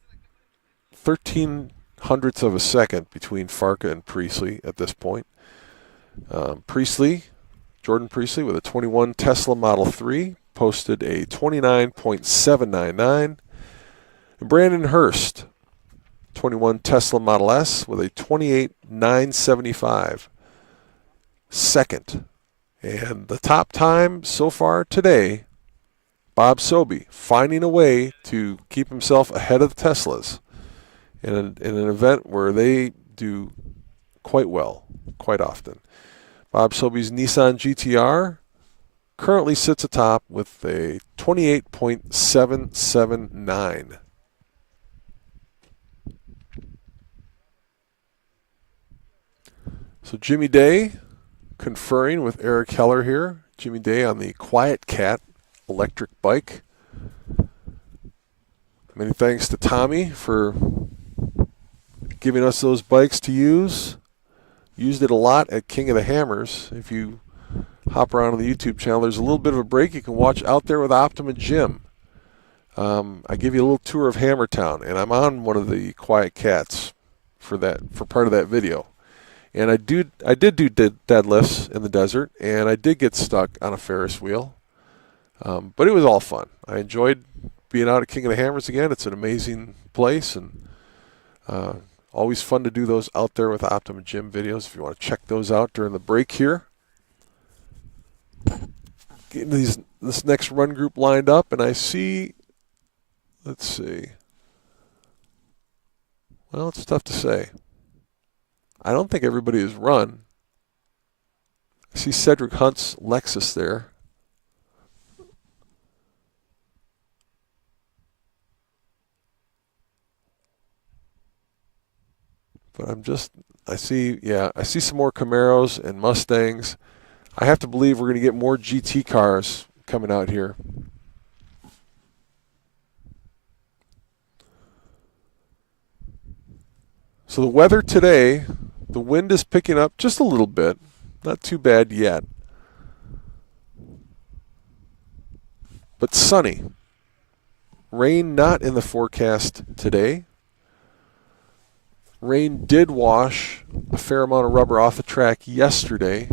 0.13 of a second between Farka and Priestley at this point. Jordan Priestley with a 21 Tesla Model 3 posted a 29.799. And Brandon Hurst, 21 Tesla Model S with a 28.975. Second. And the top time so far today, Bob Sobey, finding a way to keep himself ahead of the Teslas in an event where they do quite well, quite often. Bob Sobey's Nissan GTR currently sits atop with a 28.779. So Jimmy Day conferring with Eric Heller here. Jimmy Day on the Quiet Cat electric bike. Many thanks to Tommy for giving us those bikes to use. Used it a lot at King of the Hammers. If you hop around on the YouTube channel, there's a little bit of a break. You can watch Out There with Optima Jim. I give you a little tour of Hammertown, and I'm on one of the Quiet Cats for part of that video. And I did do deadlifts in the desert, and I did get stuck on a Ferris wheel. But it was all fun. I enjoyed being out at King of the Hammers again. It's an amazing place, and always fun to do those out there with Optima Gym videos. If you want to check those out during the break here. Getting this next run group lined up, and I see, let's see. Well, it's tough to say. I don't think everybody has run. I see Cedric Hunt's Lexus there. But I see some more Camaros and Mustangs. I have to believe we're going to get more GT cars coming out here. So the weather today, the wind is picking up just a little bit. Not too bad yet. But sunny. Rain not in the forecast today. Rain did wash a fair amount of rubber off the track yesterday.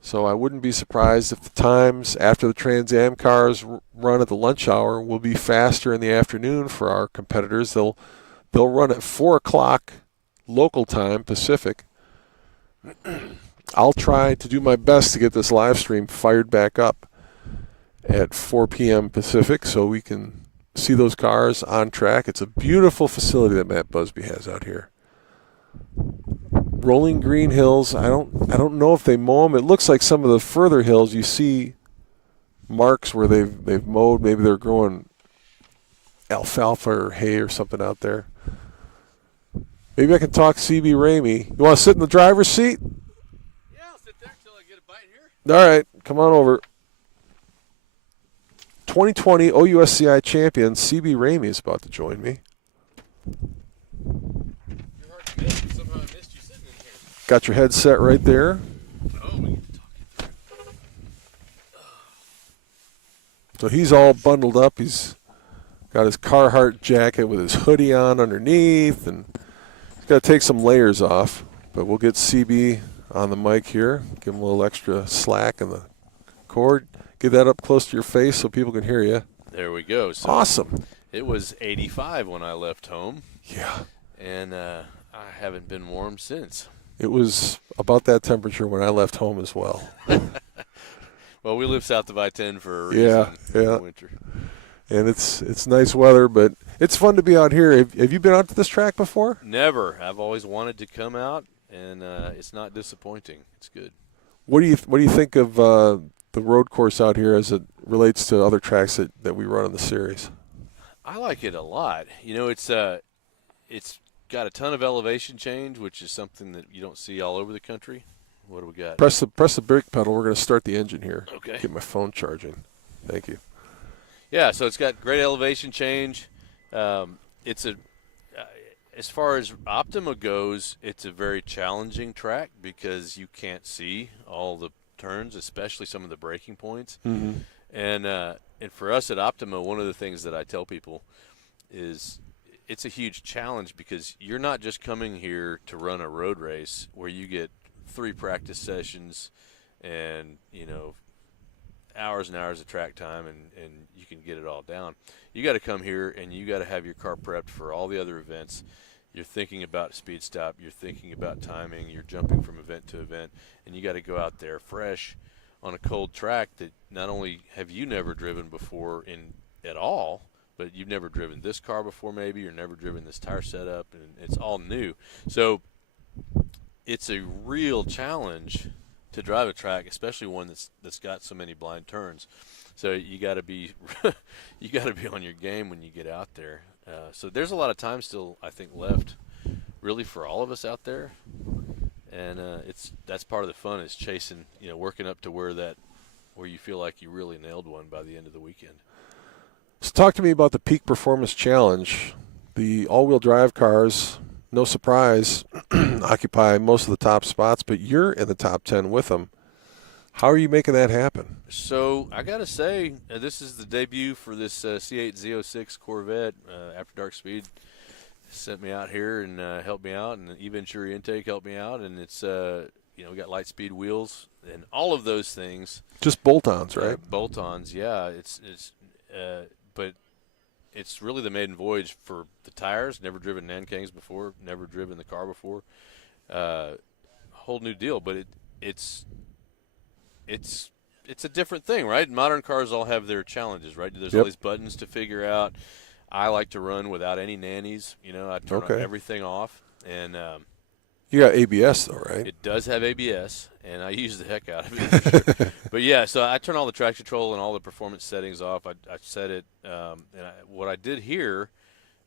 So I wouldn't be surprised if the times after the Trans Am cars run at the lunch hour will be faster in the afternoon for our competitors. They'll run at 4 o'clock local time, Pacific. I'll try to do my best to get this live stream fired back up at 4 p.m. Pacific so we can see those cars on track. It's a beautiful facility that Matt Busby has out here. Rolling green hills. I don't know if they mow them. It looks like some of the further hills you see marks where they've mowed. Maybe they're growing alfalfa or hay or something out there. Maybe I can talk CB Ramey. You want to sit in the driver's seat? Yeah, I'll sit there until I get a bite here. All right, come on over. 2020 OUSCI champion CB Ramey is about to join me. You're hard to miss. Somehow I missed you sitting in here. Got your headset right there. Oh, we need to talk it through. So he's all bundled up. He's got his Carhartt jacket with his hoodie on underneath, and he's got to take some layers off. But we'll get CB on the mic here. Give him a little extra slack in the cord. Get that up close to your face so people can hear you. There we go. So awesome. It was 85 when I left home. Yeah. And I haven't been warm since. It was about that temperature when I left home as well. Well, we live south of I-10 for a reason in the winter. And it's nice weather, but it's fun to be out here. Have you been out to this track before? Never. I've always wanted to come out, and it's not disappointing. It's good. What do you think of the road course out here as it relates to other tracks that we run in the series? I like it a lot. You know, it's got a ton of elevation change, which is something that you don't see all over the country. What do we got? Press the brake pedal. We're going to start the engine here. Okay. Get my phone charging. Thank you. Yeah, so it's got great elevation change. It's as far as Optima goes, it's a very challenging track because you can't see all the turns, especially some of the braking points. Mm-hmm. And for us at Optima, one of the things that I tell people is it's a huge challenge because you're not just coming here to run a road race where you get 3 practice sessions and, you know, hours and hours of track time and you can get it all down. You got to come here and you got to have your car prepped for all the other events. You're thinking about speed stop, you're thinking about timing, you're jumping from event to event, and you got to go out there fresh on a cold track that not only have you never driven before at all, but you've never driven this car before maybe, or never driven this tire setup, and it's all new. So it's a real challenge to drive a track, especially one that's got so many blind turns. So you got to be on your game when you get out there. So there's a lot of time still, I think, left, really, for all of us out there, and that's part of the fun is chasing, you know, working up to where you feel like you really nailed one by the end of the weekend. So talk to me about the Peak Performance Challenge. The all-wheel drive cars, no surprise, occupy most of the top spots, but you're in the top 10 with them. How are you making that happen? So I got to say, this is the debut for this C8 Z06 Corvette. After Dark Speed sent me out here and helped me out, and eVenturi Intake helped me out, and it's we got light speed wheels and all of those things. Just bolt-ons, right? Bolt-ons, yeah. But it's really the maiden voyage for the tires. Never driven Nankangs before. Never driven the car before. Whole new deal. But it's a different thing, right? Modern cars all have their challenges, right? There's all these buttons to figure out. I like to run without any nannies. I turn everything off, and you got ABS though, right? It does have ABS, and I use the heck out of it. For sure. But yeah, so I turn all the traction control and all the performance settings off. I set it, what I did here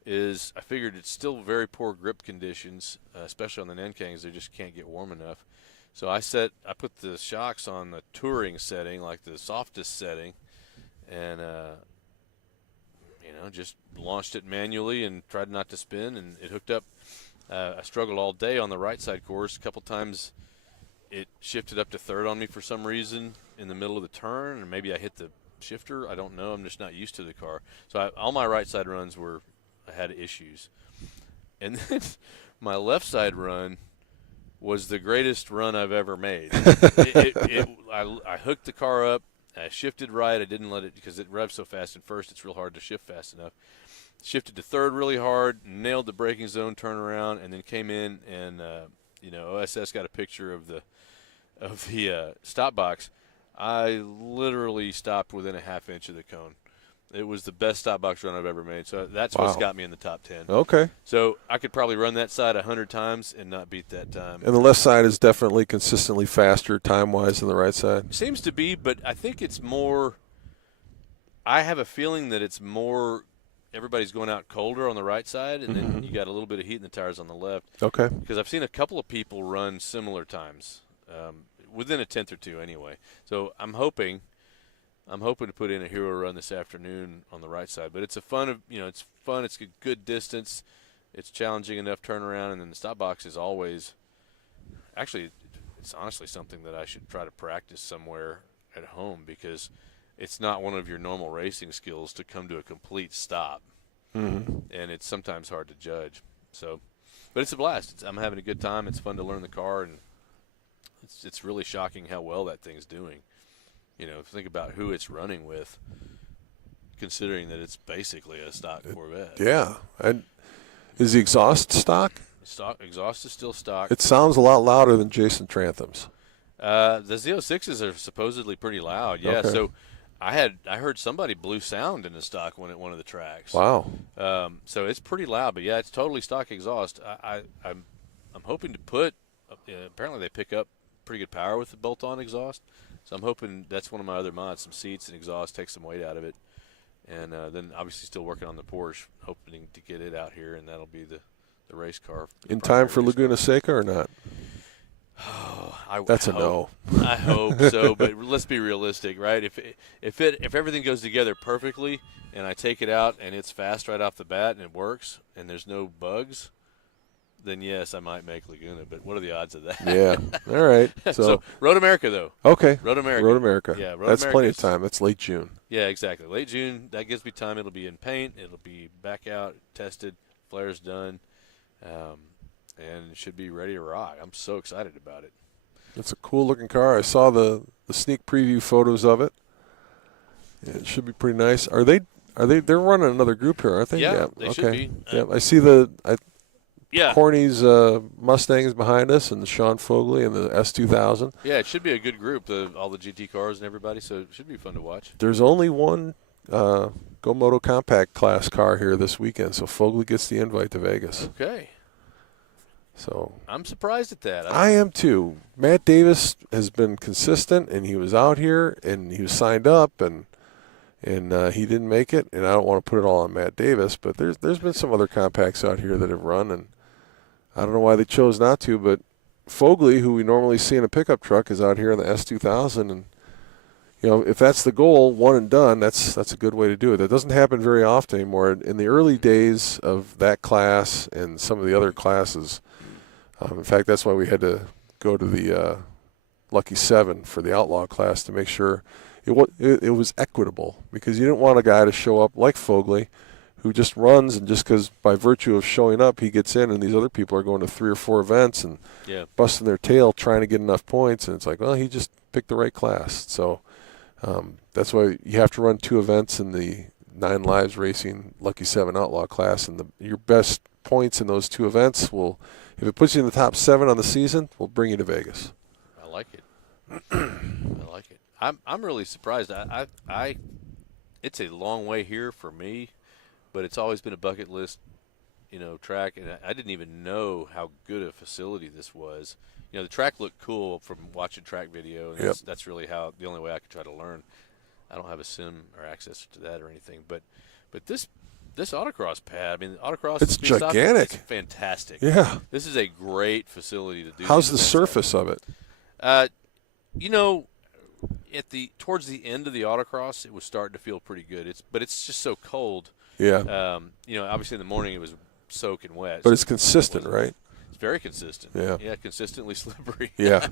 is I figured it's still very poor grip conditions, especially on the Nankangs. They just can't get warm enough. So I put the shocks on the touring setting, like the softest setting, and just launched it manually and tried not to spin, and it hooked up. I struggled all day on the right side course. A couple times it shifted up to third on me for some reason in the middle of the turn, and maybe I hit the shifter. I don't know. I'm just not used to the car. So all my right side runs I had issues. And then my left side run was the greatest run I've ever made. I hooked the car up. I shifted right. I didn't let it, because it revs so fast in first, it's real hard to shift fast enough. Shifted to third really hard, nailed the braking zone turnaround, and then came in and OSS got a picture of the stop box. I literally stopped within a half inch of the cone. It was the best stop box run I've ever made. So that's what's got me in the top 10. Okay. So I could probably run that side 100 times and not beat that time. And the left side is definitely consistently faster time-wise than the right side. Seems to be, but I think it's more – I have a feeling that it's more – everybody's going out colder on the right side, and then you got a little bit of heat in the tires on the left. Okay. Because I've seen a couple of people run similar times, within a tenth or two anyway. So I'm hoping to put in a hero run this afternoon on the right side. But it's it's fun. It's a good distance. It's challenging enough turnaround, and then the stop box is always – actually, it's honestly something that I should try to practice somewhere at home, because – it's not one of your normal racing skills to come to a complete stop, and it's sometimes hard to judge. So, but it's a blast. I'm having a good time. It's fun to learn the car, and it's really shocking how well that thing's doing. Think about who it's running with, considering that it's basically a stock Corvette. Yeah, and is the exhaust stock? Exhaust is still stock. It sounds a lot louder than Jason Trantham's. The Z06s are supposedly pretty loud. Yeah, okay. So. I heard somebody blew sound in the stock one at one of the tracks. Wow. So it's pretty loud, but yeah, it's totally stock exhaust. I'm hoping to put. Apparently they pick up pretty good power with the bolt-on exhaust, so I'm hoping that's one of my other mods. Some seats and exhaust, take some weight out of it, and then obviously still working on the Porsche, hoping to get it out here, and that'll be the race car. In time for Laguna Seca or not? Oh, that's a no. I hope so, but let's be realistic, right? If everything goes together perfectly, and I take it out and it's fast right off the bat and it works and there's no bugs, then yes, I might make Laguna. But what are the odds of that? Yeah. All right. So Road America, though. Okay. Road America. Road America. Yeah. That's plenty of time. That's late June. Yeah, exactly. Late June. That gives me time. It'll be in paint. It'll be back out, tested, flares done. And it should be ready to rock. I'm so excited about it. It's a cool-looking car. I saw the sneak preview photos of it. It should be pretty nice. They're running another group here, aren't they? Yeah, they should be. Yeah, I see Corny's Mustangs behind us, and the Sean Fogley and the S2000. Yeah, it should be a good group, all the GT cars and everybody, so it should be fun to watch. There's only one Go Moto Compact class car here this weekend, so Fogley gets the invite to Vegas. Okay. So I'm surprised at that. I am too. Matt Davis has been consistent, and he was out here, and he was signed up, and he didn't make it. And I don't want to put it all on Matt Davis, but there's been some other compacts out here that have run, and I don't know why they chose not to. But Fogley, who we normally see in a pickup truck, is out here in the S2000, and if that's the goal, one and done, that's a good way to do it. That doesn't happen very often anymore. In the early days of that class and some of the other classes. In fact, that's why we had to go to the Lucky 7 for the Outlaw class to make sure it was equitable, because you didn't want a guy to show up like Fogley, who just runs, and just because by virtue of showing up he gets in, and these other people are going to 3 or 4 events and busting their tail trying to get enough points, and it's like, well, he just picked the right class. So that's why you have to run 2 events in the 9 Lives Racing Lucky 7 Outlaw class, and your best points in those 2 events will, if it puts you in the top 7 on the season, will bring you to Vegas. I like it. I like it. I'm really surprised. I it's a long way here for me, but it's always been a bucket list, track, and I didn't even know how good a facility this was. The track looked cool from watching track video, and that's really the only way I could try to learn. I don't have a sim or access to that or anything, but this autocross pad, I mean, autocross, it's gigantic. It's fantastic. Yeah. This is a great facility to do. How's the surface of it? Towards the end of the autocross, it was starting to feel pretty good. But it's just so cold. Yeah. Obviously in the morning it was soaking wet. But so it's consistent, right? It's very consistent. Yeah. Yeah, consistently slippery. Yeah.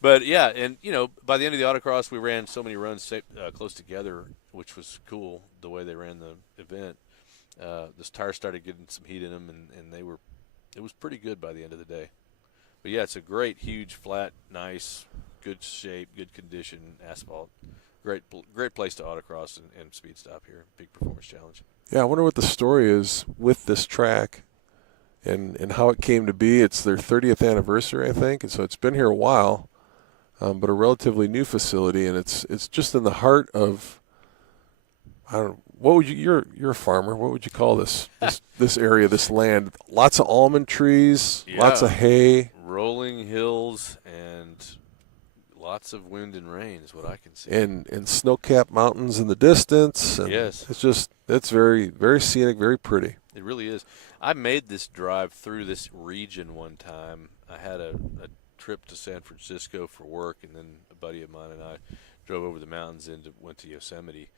But yeah, and by the end of the autocross, we ran so many runs close together, which was cool the way they ran the event. This tire started getting some heat in them, and it was pretty good by the end of the day. But yeah, it's a great, huge, flat, nice, good shape, good condition asphalt. Great place to autocross and speed stop here. Big performance challenge. Yeah, I wonder what the story is with this track and how it came to be. It's their 30th anniversary, I think, and so it's been here a while, but a relatively new facility, and it's just in the heart of, I don't know, what would you're a farmer. What would you call this area, this land? Lots of almond trees, lots of hay. Rolling hills and lots of wind and rain is what I can see. And snow-capped mountains in the distance. And yes. It's very, very scenic, very pretty. It really is. I made this drive through this region one time. I had a trip to San Francisco for work, and then a buddy of mine and I drove over the mountains and went to Yosemite.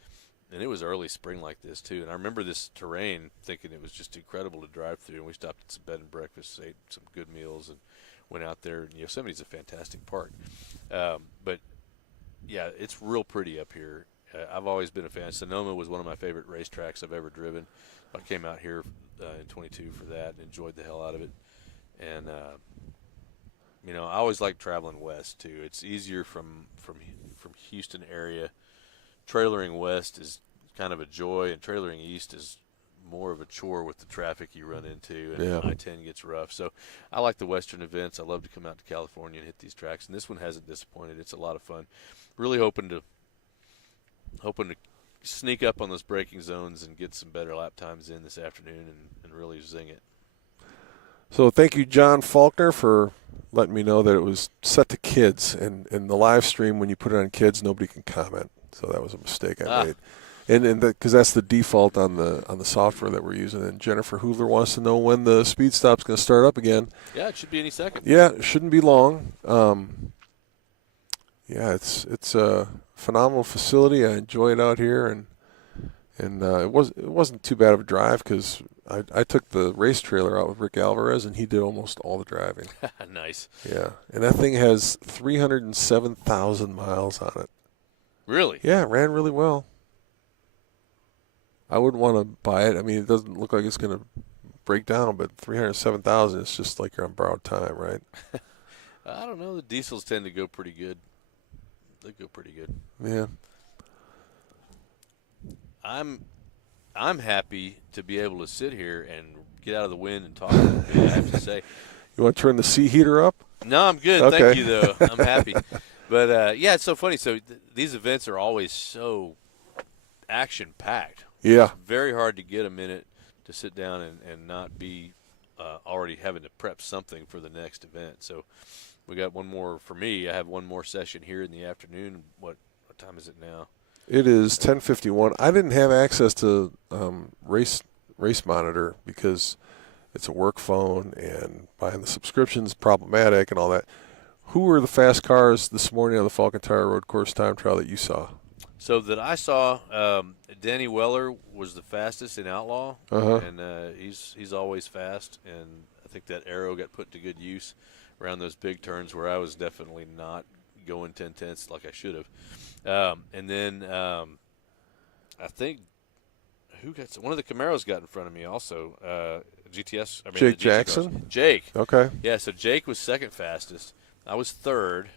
And it was early spring like this, too. And I remember this terrain thinking it was just incredible to drive through. And we stopped at some bed and breakfast, ate some good meals, and went out there. And Yosemite's a fantastic park. But, yeah, it's real pretty up here. I've always been a fan. Sonoma was one of my favorite racetracks I've ever driven. I came out here in 22 for that and enjoyed the hell out of it. And, I always like traveling west, too. It's easier from Houston area. Trailering west is kind of a joy, and trailering east is more of a chore with the traffic you run into, and I-10 gets rough. So I like the western events. I love to come out to California and hit these tracks, and this one hasn't disappointed. It's a lot of fun. Really hoping to sneak up on those braking zones and get some better lap times in this afternoon and really zing it. So thank you, John Faulkner, for letting me know that it was set to kids, and the live stream, when you put it on kids, nobody can comment. So that was a mistake I made, and because that's the default on the software that we're using. And Jennifer Hoover wants to know when the speed stop's going to start up again. Yeah, it should be any second. Yeah, it shouldn't be long. Yeah, it's a phenomenal facility. I enjoy it out here, and it wasn't too bad of a drive because I took the race trailer out with Rick Alvarez, and he did almost all the driving. Nice. Yeah, and that thing has 307,000 miles on it. Really? Yeah, it ran really well. I wouldn't want to buy it. I mean, it doesn't look like it's going to break down, but 307,000 is just like you're on borrowed time, right? I don't know. The diesels tend to go pretty good. They go pretty good. Yeah. I'm happy to be able to sit here and get out of the wind and talk a little bit, I have to say. You want to turn the seat heater up? No, I'm good. Okay. Thank you, though. I'm happy. But, yeah, it's so funny. So these events are always so action-packed. Yeah. It's very hard to get a minute to sit down and not be already having to prep something for the next event. So we got one more for me. I have one more session here in the afternoon. What time is it now? It is 10:51. I didn't have access to race monitor because it's a work phone, and buying the subscription's problematic and all that. Who were the fast cars this morning on the Falcon Tire Road Course time trial that you saw? So that I saw, Danny Weller was the fastest in Outlaw, and he's always fast, and I think that arrow got put to good use. around those big turns where I was definitely not going 10/10 like I should have. And then I think one of the Camaros got in front of me also. GTS. I mean, Jake the GT Jackson? cars. Jake. Okay. Yeah, so Jake was second fastest. I was third.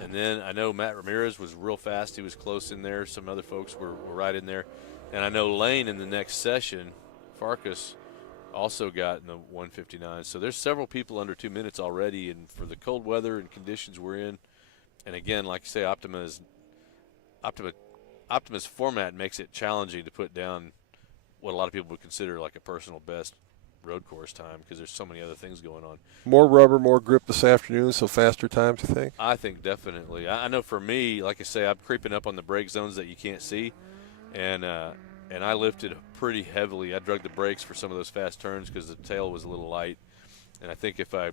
And then I know Matt Ramirez was real fast. He was close in there. Some other folks were right in there. And I know Lane in the next session, Farkas, also got in the 159. So there's several people under 2 minutes already. And for the cold weather and conditions we're in, and again, like you say, Optima's format makes it challenging to put down what a lot of people would consider like a personal best road course time because there's so many other things going on. More rubber, more grip this afternoon, so faster times, you think? I think definitely. I know for me, like I say, I'm creeping up on the brake zones that you can't see, and I lifted pretty heavily. I drug the brakes for some of those fast turns because the tail was a little light, and I think I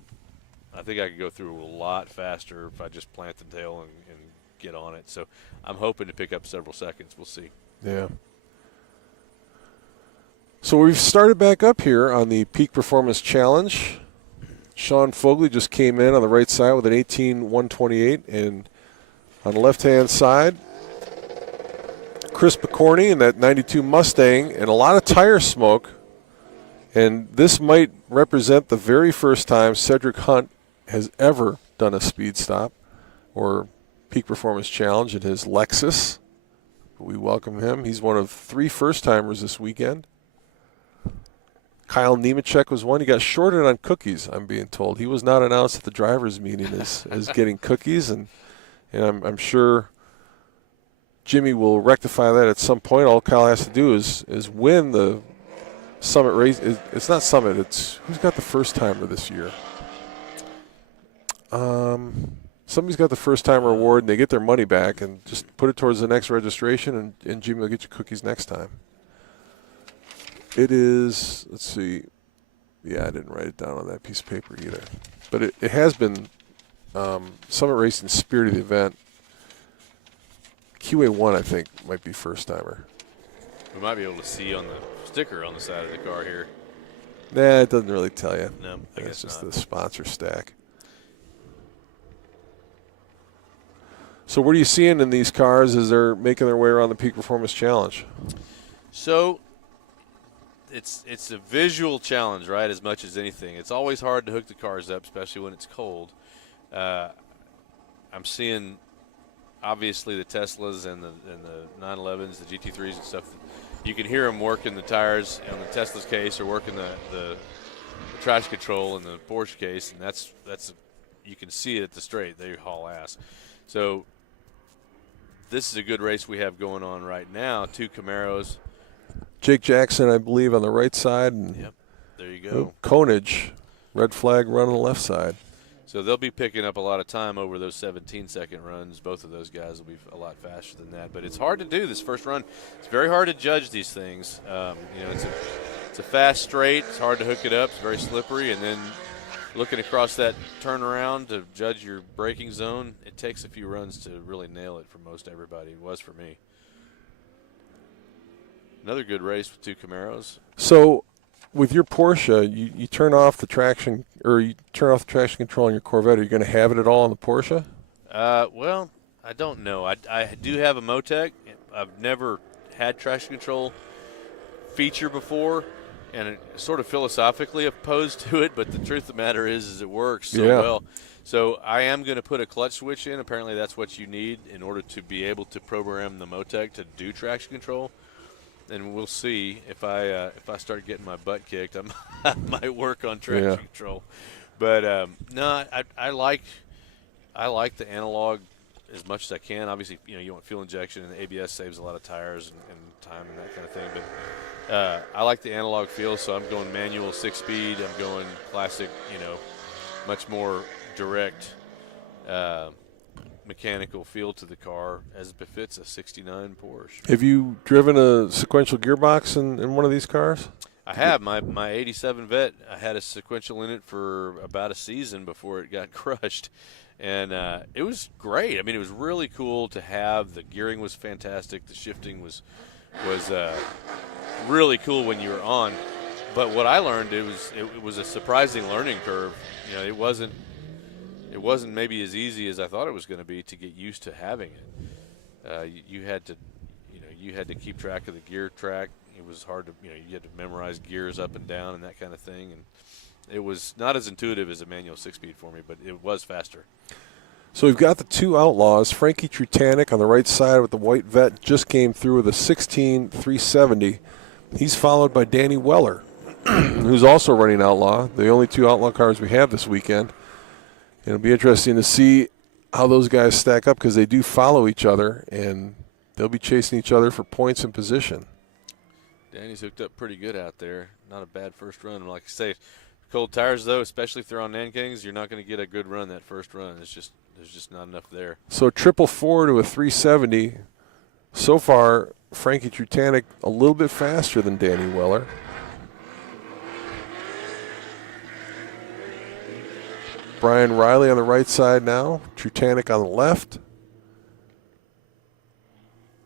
could go through a lot faster if I just plant the tail and get on it. So I'm hoping to pick up several seconds. We'll see. Yeah. So we've started back up here on the Peak Performance Challenge. Sean Fogley just came in on the right side with an 18-128, and on the left-hand side, Chris Picorni in that 92 Mustang, and a lot of tire smoke. And this might represent the very first time Cedric Hunt has ever done a speed stop or Peak Performance Challenge in his Lexus. We welcome him. He's one of 3 first-timers this weekend. Kyle Nemechek was one. He got shorted on cookies, I'm being told. He was not announced at the drivers' meeting as getting cookies, and I'm sure Jimmy will rectify that at some point. All Kyle has to do is win the Summit race. It's not Summit. It's who's got the first-timer this year? Somebody's got the first-timer award, and they get their money back, and just put it towards the next registration, and Jimmy will get you cookies next time. It is, let's see. Yeah, I didn't write it down on that piece of paper either. But it has been Summit Racing spirit of the event. QA1, I think, might be first-timer. We might be able to see on the sticker on the side of the car here. Nah, it doesn't really tell you. No, I guess it's just not. the sponsor stack. So what are you seeing in these cars as they're making their way around the Peak Performance Challenge? So it's a visual challenge, right, as much as anything. It's always hard to hook the cars up, especially when it's cold. I'm seeing, obviously, the Teslas and the 911s, the GT3s and stuff. You can hear them working the tires on the Tesla's case or working the traction control in the Porsche case, and that's you can see it at the straight. They haul ass. So this is a good race we have going on right now. 2 Camaros. Jake Jackson, I believe, on the right side. And yep, there you go. Konage, red flag run on the left side. So they'll be picking up a lot of time over those 17-second runs. Both of those guys will be a lot faster than that. But it's hard to do this first run. It's very hard to judge these things. It's a fast straight. It's hard to hook it up. It's very slippery. And then looking across that turnaround to judge your braking zone, it takes a few runs to really nail it for most everybody. It was for me. Another good race with 2 Camaros. So, with your Porsche, you turn off the traction, or you turn off the traction control on your Corvette. Are you going to have it all on the Porsche? Well, I don't know. I do have a Motec. I've never had traction control feature before, and sort of philosophically opposed to it. But the truth of the matter is it works so well. So I am going to put a clutch switch in. Apparently, that's what you need in order to be able to program the Motec to do traction control. And we'll see if I start getting my butt kicked, I might work on traction control. But no, I like the analog as much as I can. Obviously, you want fuel injection, and the ABS saves a lot of tires and time and that kind of thing. But I like the analog feel, so I'm going manual 6-speed. I'm going classic, much more direct mechanical feel to the car as befits a 69 Porsche. Have you driven a sequential gearbox in one of these cars? I have. My 87 Vet, I had a sequential in it for about a season before it got crushed. And it was great. I mean, it was really cool to have. The gearing was fantastic. The shifting was really cool when you were on. But what I learned, it was a surprising learning curve. It wasn't it wasn't maybe as easy as I thought it was going to be to get used to having it. You had to, you had to keep track of the gear track. It was hard to, you had to memorize gears up and down and that kind of thing. And it was not as intuitive as a manual 6-speed for me, but it was faster. So we've got the two outlaws. Frankie Trutanek on the right side with the white vet just came through with a 16.370. He's followed by Danny Weller, who's also running outlaw, the only two outlaw cars we have this weekend. It'll be interesting to see how those guys stack up because they do follow each other, and they'll be chasing each other for points and position. Danny's hooked up pretty good out there. Not a bad first run. Like I say, cold tires, though, especially if they're on Nankings, you're not going to get a good run that first run. There's just not enough there. So 444 to a 370. So far, Frankie Trutanek a little bit faster than Danny Weller. Brian Riley on the right side now. Trutanek on the left.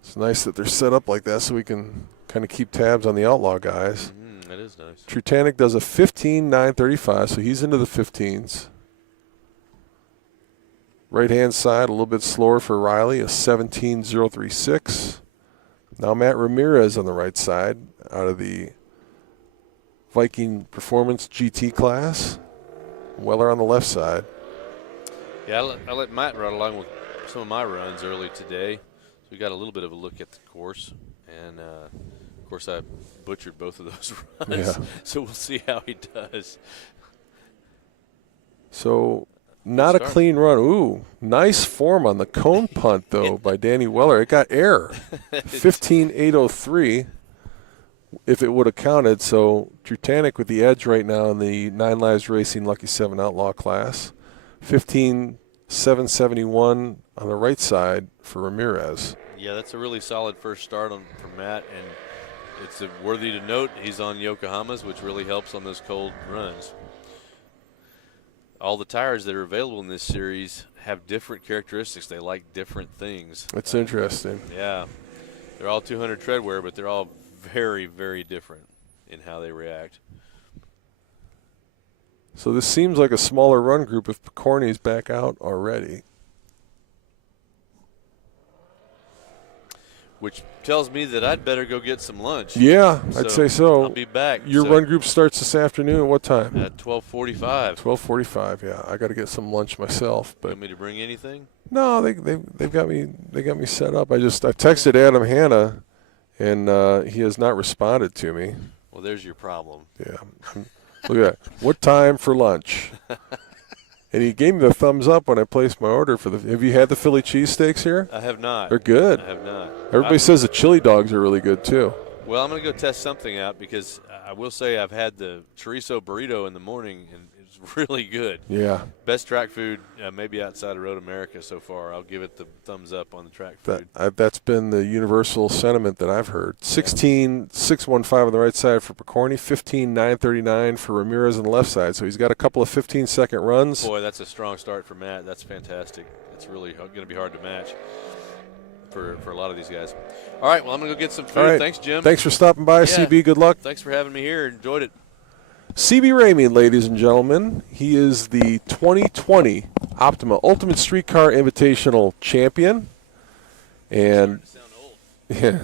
It's nice that they're set up like that so we can kind of keep tabs on the outlaw guys. That is nice. Trutanek does a 15.935, so he's into the 15s. Right-hand side, a little bit slower for Riley, a 17.036. Now Matt Ramirez on the right side out of the Viking Performance GT class. Weller on the left side. Yeah, I let Matt ride along with some of my runs early today. So we got a little bit of a look at the course. And, of course, I butchered both of those runs. Yeah. So we'll see how he does. So not a clean run. Ooh, nice form on the cone punt, though, by Danny Weller. It got air. 15.803 if it would have counted. So Trutanek with the edge right now in the 9 Lives Racing Lucky 7 Outlaw class. 15.771 on the right side for Ramirez. Yeah, that's a really solid first start for Matt, and it's worthy to note he's on Yokohamas, which really helps on those cold runs. All the tires that are available in this series have different characteristics. They like different things. That's interesting. Yeah. They're all 200 treadwear, but they're all very, very different in how they react. So this seems like a smaller run group if Picorni's back out already. Which tells me that I'd better go get some lunch. Yeah, I'd say so. I'll be back. Your run group starts this afternoon at what time? At 12:45. 12:45. Yeah, I got to get some lunch myself. But you want me to bring anything? No, they've got me set up. I texted Adam Hanna, and he has not responded to me. Well, there's your problem. Yeah. Look at that. What time for lunch? And he gave me the thumbs up when I placed my order for the. Have you had the Philly cheesesteaks here? I have not. They're good. I have not. Everybody says the chili dogs are really good too. Well, I'm going to go test something out because I will say I've had the chorizo burrito in the morning and it's really good. Yeah. Best track food maybe outside of Road America so far. I'll give it the thumbs up on the track food. That's been the universal sentiment that I've heard. 16.615 on the right side for Picorni, 15.939 for Ramirez on the left side. So he's got a couple of 15-second runs. Boy, that's a strong start for Matt. That's fantastic. It's really going to be hard to match for a lot of these guys. All right, well, I'm going to go get some food. Right. Thanks, Jim. Thanks for stopping by, CB. Good luck. Thanks for having me here. Enjoyed it. CB Ramey, ladies and gentlemen. He is the 2020 Optima Ultimate Streetcar Invitational Champion. And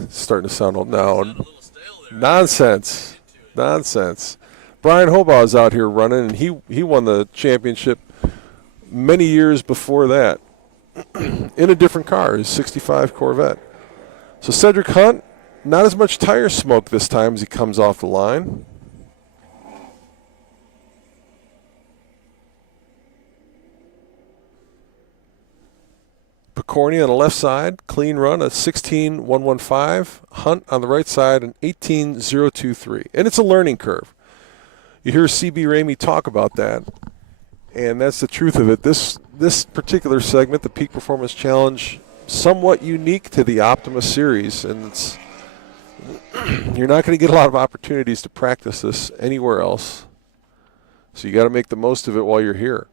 starting to sound old. No, nonsense. Brian Hobaugh is out here running, and he won the championship many years before that in a different car, his 65 Corvette. So Cedric Hunt, not as much tire smoke this time as he comes off the line. Picorni on the left side, clean run, a 16.115. Hunt on the right side, an 18.023. And it's a learning curve. You hear CB Ramey talk about that, and that's the truth of it. This particular segment, the Peak Performance Challenge, somewhat unique to the Optima series, and you're not going to get a lot of opportunities to practice this anywhere else. So you got to make the most of it while you're here.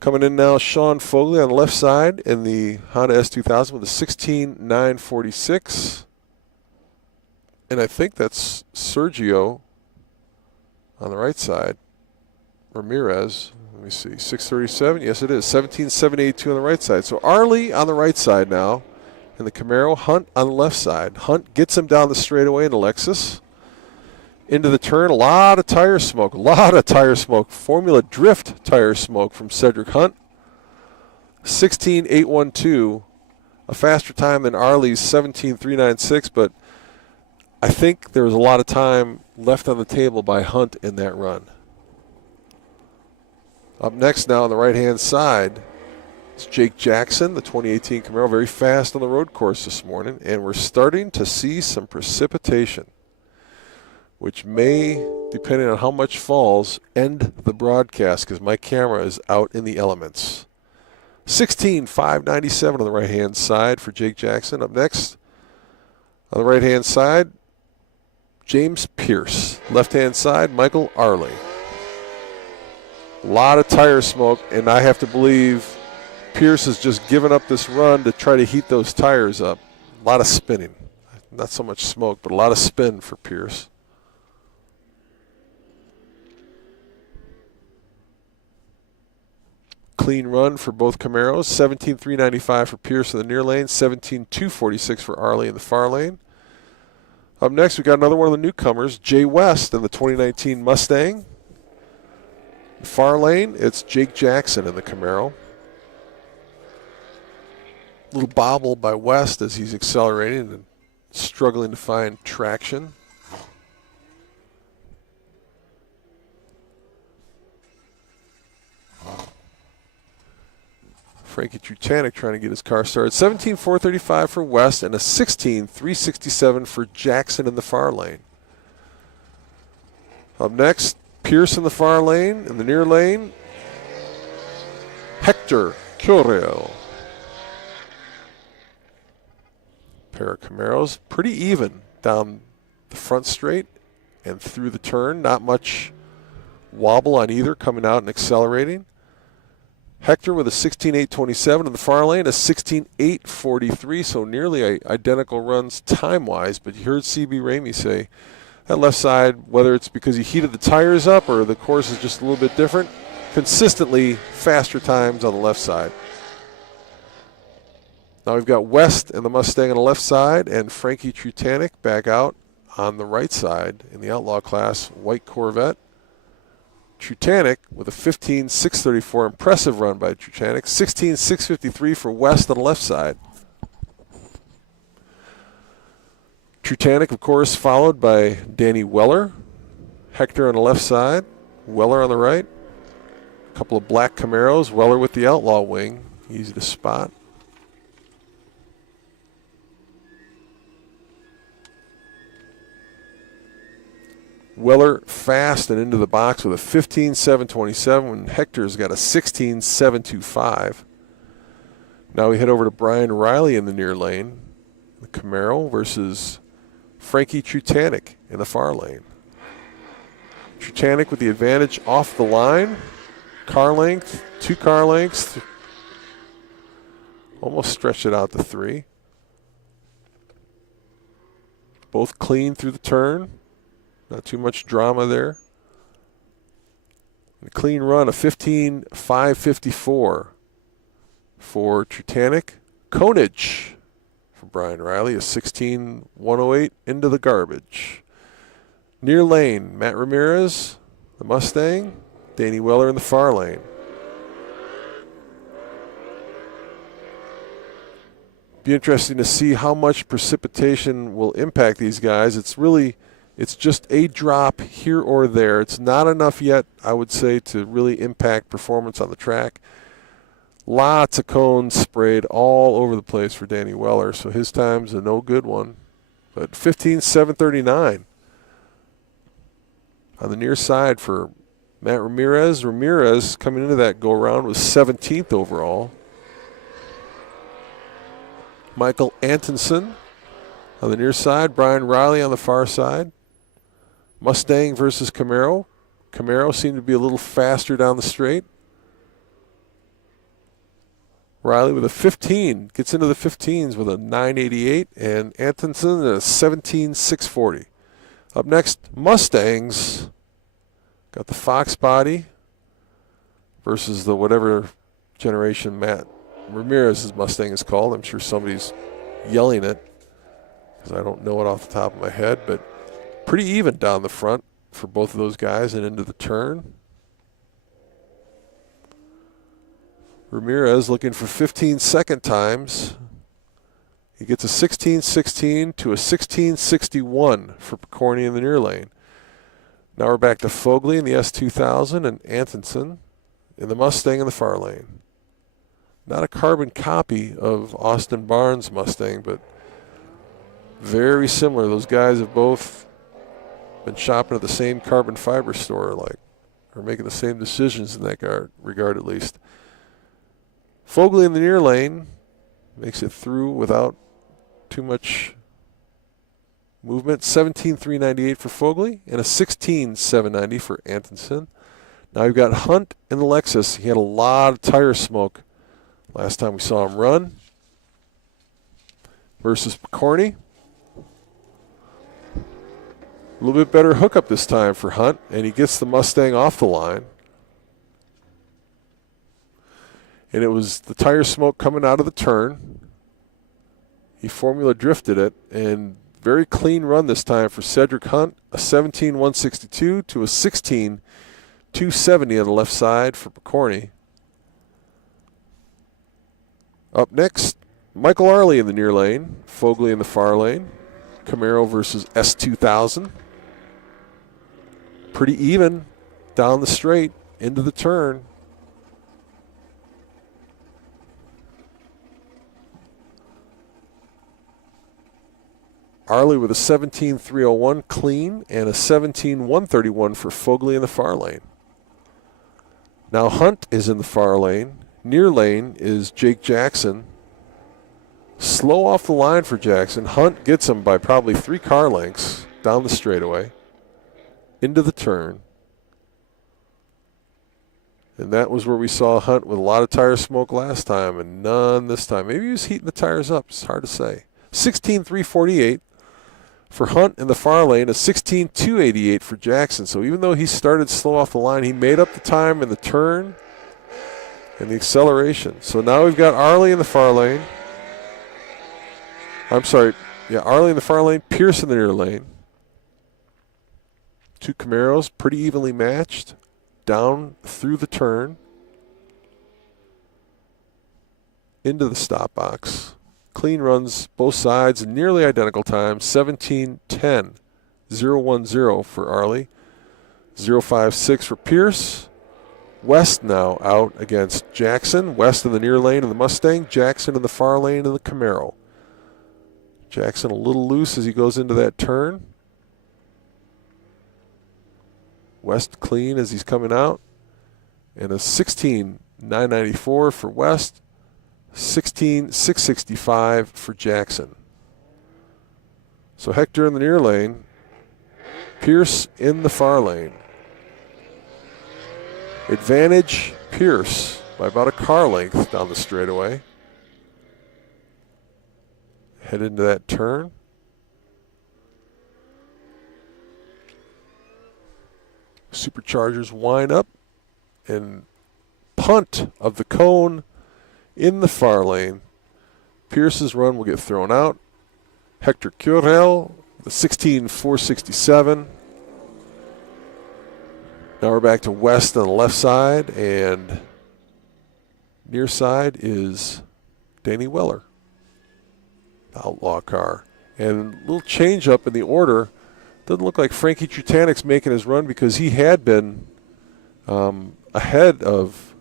Coming in now, Sean Fogley on the left side in the Honda S2000 with a 16.946. And I think that's Sergio on the right side. Ramirez. Let me see, 637. Yes, it is 17.782 on the right side. So Arley on the right side now, and the Camaro. Hunt on the left side. Hunt gets him down the straightaway in the Lexus. Into the turn, a lot of tire smoke. Formula Drift tire smoke from Cedric Hunt. 16.812, a faster time than Arley's 17.396, but I think there was a lot of time left on the table by Hunt in that run. Up next now on the right-hand side, it's Jake Jackson, the 2018 Camaro, very fast on the road course this morning, and we're starting to see some precipitation, which may, depending on how much falls, end the broadcast because my camera is out in the elements. 16.597 on the right-hand side for Jake Jackson. Up next on the right-hand side, James Pierce. Left-hand side, Michael Arley. A lot of tire smoke, and I have to believe Pierce has just given up this run to try to heat those tires up. A lot of spinning. Not so much smoke, but a lot of spin for Pierce. Clean run for both Camaros. 17.395 for Pierce in the near lane. 17.246 for Arley in the far lane. Up next, we got another one of the newcomers, Jay West in the 2019 Mustang. The far lane, it's Jake Jackson in the Camaro. Little bobble by West as he's accelerating and struggling to find traction. Frankie Trutanek trying to get his car started. 17.435 for West and a 16.367 for Jackson in the far lane. Up next, Pierce in the far lane. In the near lane, Hector Curiel. Pair of Camaros, pretty even down the front straight and through the turn. Not much wobble on either, coming out and accelerating. Hector with a 16.827 in the far lane, a 16.843, so nearly identical runs time-wise. But you heard CB Ramey say that left side, whether it's because he heated the tires up or the course is just a little bit different, consistently faster times on the left side. Now we've got West and the Mustang on the left side and Frankie Trutanek back out on the right side in the Outlaw class, white Corvette. Trutanek with a 15.634, impressive run by Trutanek. 16.653 for West on the left side. Trutanek, of course, followed by Danny Weller. Hector on the left side, Weller on the right. A couple of black Camaros, Weller with the Outlaw wing, easy to spot. Weller fast and into the box with a 15.727 when Hector's got a 16.725. Now we head over to Brian Riley in the near lane. The Camaro versus Frankie Trutanek in the far lane. Trutanek with the advantage off the line. Car length, 2 car lengths. Almost stretched it out to 3. Both clean through the turn. Not too much drama there. A clean run, a 15.554 for Trutanek. Konage for Brian Riley, a 16.108 into the garbage. Near lane, Matt Ramirez, the Mustang. Danny Weller in the far lane. Be interesting to see how much precipitation will impact these guys. It's just a drop here or there. It's not enough yet, I would say, to really impact performance on the track. Lots of cones sprayed all over the place for Danny Weller, so his time's a no good one. But 15.739 on the near side for Matt Ramirez. Ramirez coming into that go-around was 17th overall. Michael Antonsen on the near side. Brian Riley on the far side. Mustang versus Camaro. Camaro seemed to be a little faster down the straight. Riley with a 15, gets into the 15s with a 988, and Antonsen a 17.640. Up next, Mustangs. Got the Fox body versus the whatever generation Matt Ramirez's Mustang is called. I'm sure somebody's yelling it because I don't know it off the top of my head, but pretty even down the front for both of those guys and into the turn. Ramirez looking for 15 second times. He gets a 16.16 to a 16.61 for Picorni in the near lane. Now we're back to Fogley in the S2000 and Antonsen in the Mustang in the far lane. Not a carbon copy of Austin Barnes' Mustang, but very similar. Those guys have both been shopping at the same carbon fiber store, or making the same decisions in that regard at least. Fogley in the near lane makes it through without too much movement. 17.398 for Fogley and a 16.790 for Antonsen. Now we've got Hunt in the Lexus. He had a lot of tire smoke last time we saw him run. Versus Picorni. A little bit better hookup this time for Hunt, and he gets the Mustang off the line. And it was the tire smoke coming out of the turn. He formula drifted it, and very clean run this time for Cedric Hunt. A 17.162 to a 16.270 on the left side for Picorni. Up next, Michael Arley in the near lane, Fogley in the far lane. Camaro versus S2000. Pretty even down the straight into the turn. Arley with a 17.301 clean and a 17.131 for Fogley in the far lane. Now Hunt is in the far lane. Near lane is Jake Jackson. Slow off the line for Jackson. Hunt gets him by probably 3 car lengths down the straightaway into the turn. And that was where we saw Hunt with a lot of tire smoke last time and none this time. Maybe he was heating the tires up. It's hard to say. 16.348 for Hunt in the far lane, a 16.288 for Jackson. So even though he started slow off the line, he made up the time in the turn and the acceleration. So now we've got Arley in the far lane. Arley in the far lane, Pierce in the near lane. 2 Camaros, pretty evenly matched, down through the turn, into the stop box. Clean runs both sides, nearly identical times. 17.10, 0.10 for Arley, 0.56 for Pierce. West now out against Jackson. West in the near lane in the Mustang, Jackson in the far lane in the Camaro. Jackson a little loose as he goes into that turn. West clean as he's coming out. And a 16.994 for West. 16.665 for Jackson. So Hector in the near lane. Pierce in the far lane. Advantage Pierce by about a car length down the straightaway. Head into that turn. Superchargers wind up and punt of the cone in the far lane. Pierce's run will get thrown out. Hector Curel, the 16.467. Now we're back to West on the left side, and near side is Danny Weller, outlaw car. And a little change up in the order. Doesn't look like Frankie Trutanik's making his run because he had been ahead of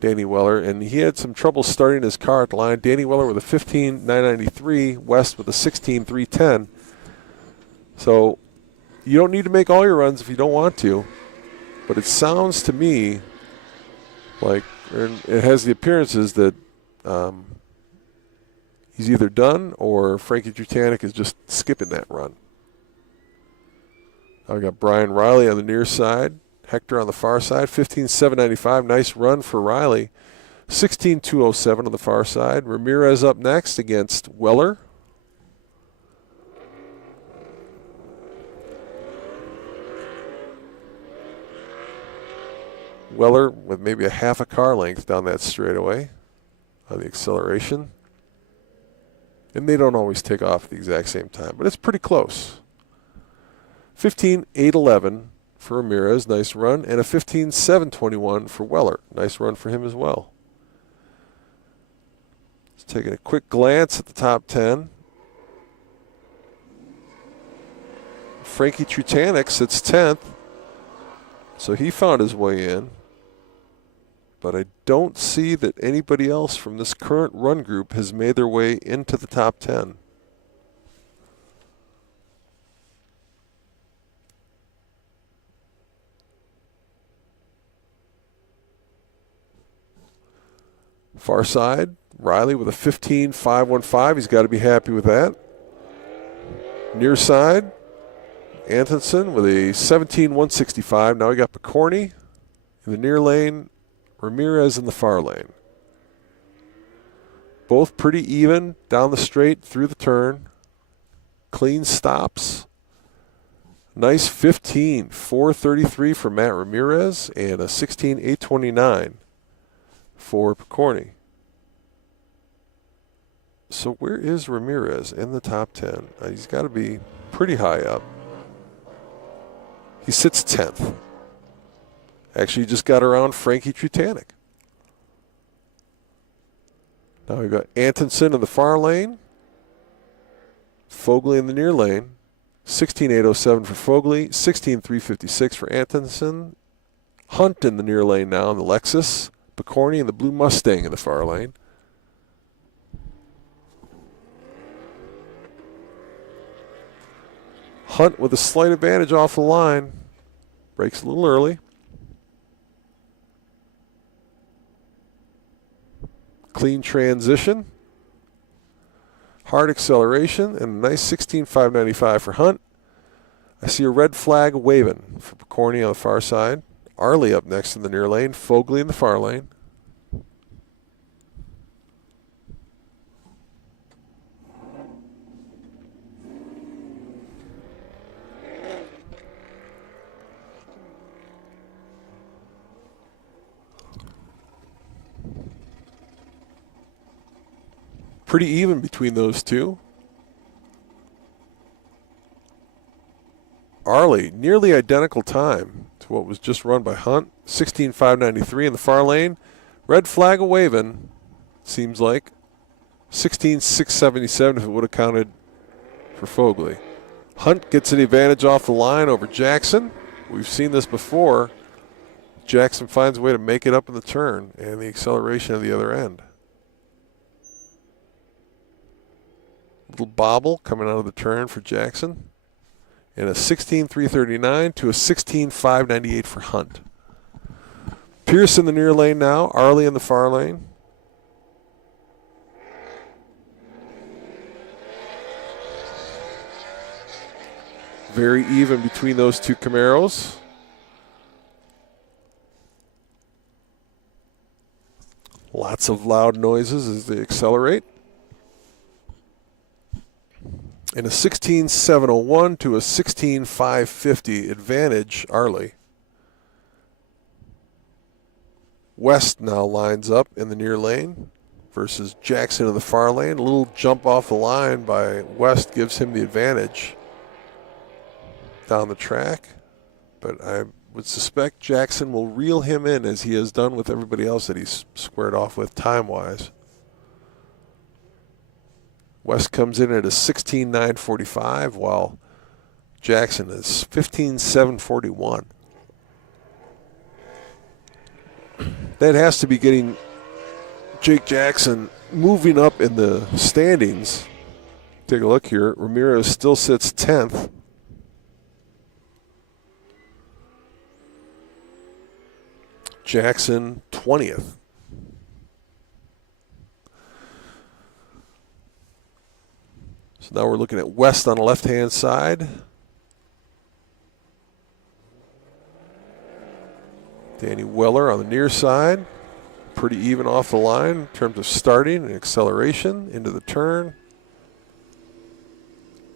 Danny Weller, and he had some trouble starting his car at the line. Danny Weller with a 15.993, West with a 16.310. So you don't need to make all your runs if you don't want to, but it sounds to me like it has the appearances that he's either done or Frankie Trutanik is just skipping that run. Now we got Brian Riley on the near side, Hector on the far side, 15.795. Nice run for Riley. 16.207 on the far side. Ramirez up next against Weller. Weller with maybe a half a car length down that straightaway on the acceleration. And they don't always take off at the exact same time, but it's pretty close. 15.811 for Ramirez, nice run, and a 15.721 for Weller. Nice run for him as well. Just taking a quick glance at the top 10. Frankie Trutanek sits 10th, so he found his way in. But I don't see that anybody else from this current run group has made their way into the top 10. Far side, Riley with a 15.515. He's got to be happy with that. Near side, Antonsen with a 17.165. Now we got Picorni in the near lane, Ramirez in the far lane. Both pretty even down the straight through the turn. Clean stops. Nice 15.433 for Matt Ramirez and a 16.829 for Picorni. So where is Ramirez in the top 10? He's got to be pretty high up. He sits 10th. Actually, just got around Frankie Trutanek. Now we've got Antonsen in the far lane. Fogley in the near lane. 16.807 for Fogley. 16.356 for Antonsen. Hunt in the near lane now in the Lexus. Picorni and the blue Mustang in the far lane. Hunt with a slight advantage off the line. Breaks a little early. Clean transition. Hard acceleration and a nice 16.595 for Hunt. I see a red flag waving for Picorni on the far side. Arley up next in the near lane. Fogley in the far lane. Pretty even between those two. Arley, nearly identical time to what was just run by Hunt. 16.593 in the far lane. Red flag a waving, seems like. 16.677 if it would have counted for Fogley. Hunt gets an advantage off the line over Jackson. We've seen this before. Jackson finds a way to make it up in the turn and the acceleration at the other end. Little bobble coming out of the turn for Jackson. And a 16.339 to a 16.598 for Hunt. Pierce in the near lane now. Arley in the far lane. Very even between those two Camaros. Lots of loud noises as they accelerate. And a 16.701 to a 16.550 advantage, Arley. West now lines up in the near lane versus Jackson in the far lane. A little jump off the line by West gives him the advantage down the track. But I would suspect Jackson will reel him in as he has done with everybody else that he's squared off with time-wise. West comes in at a 16.945 while Jackson is 15.741. That has to be getting Jake Jackson moving up in the standings. Take a look here. Ramirez still sits 10th. Jackson 20th. So now we're looking at West on the left-hand side. Danny Weller on the near side. Pretty even off the line in terms of starting and acceleration into the turn.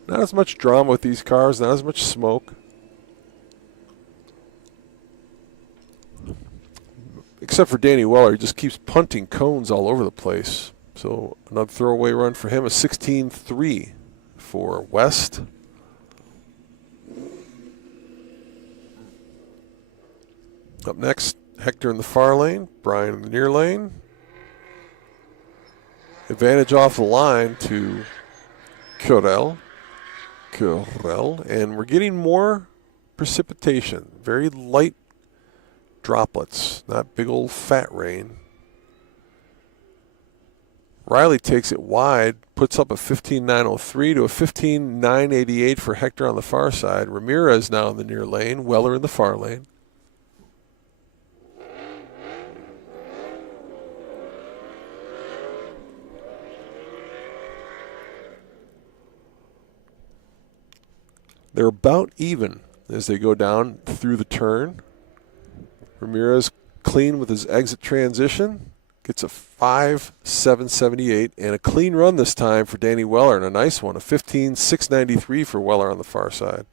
Not as much drama with these cars, not as much smoke. except for Danny Weller. He just keeps punting cones all over the place. So another throwaway run for him, a 16-3 for West. Up next, Hector in the far lane, Brian in the near lane. Advantage off the line to Corel, and we're getting more precipitation. Very light droplets, not big old fat rain. Riley takes it wide, puts up a 15.903 to a 15.988 for Hector on the far side. Ramirez now in the near lane, Weller in the far lane. They're about even as they go down through the turn. Ramirez clean with his exit transition. Gets a 5.778 and a clean run this time for Danny Weller, and a nice one, a 15.693 for Weller on the far side.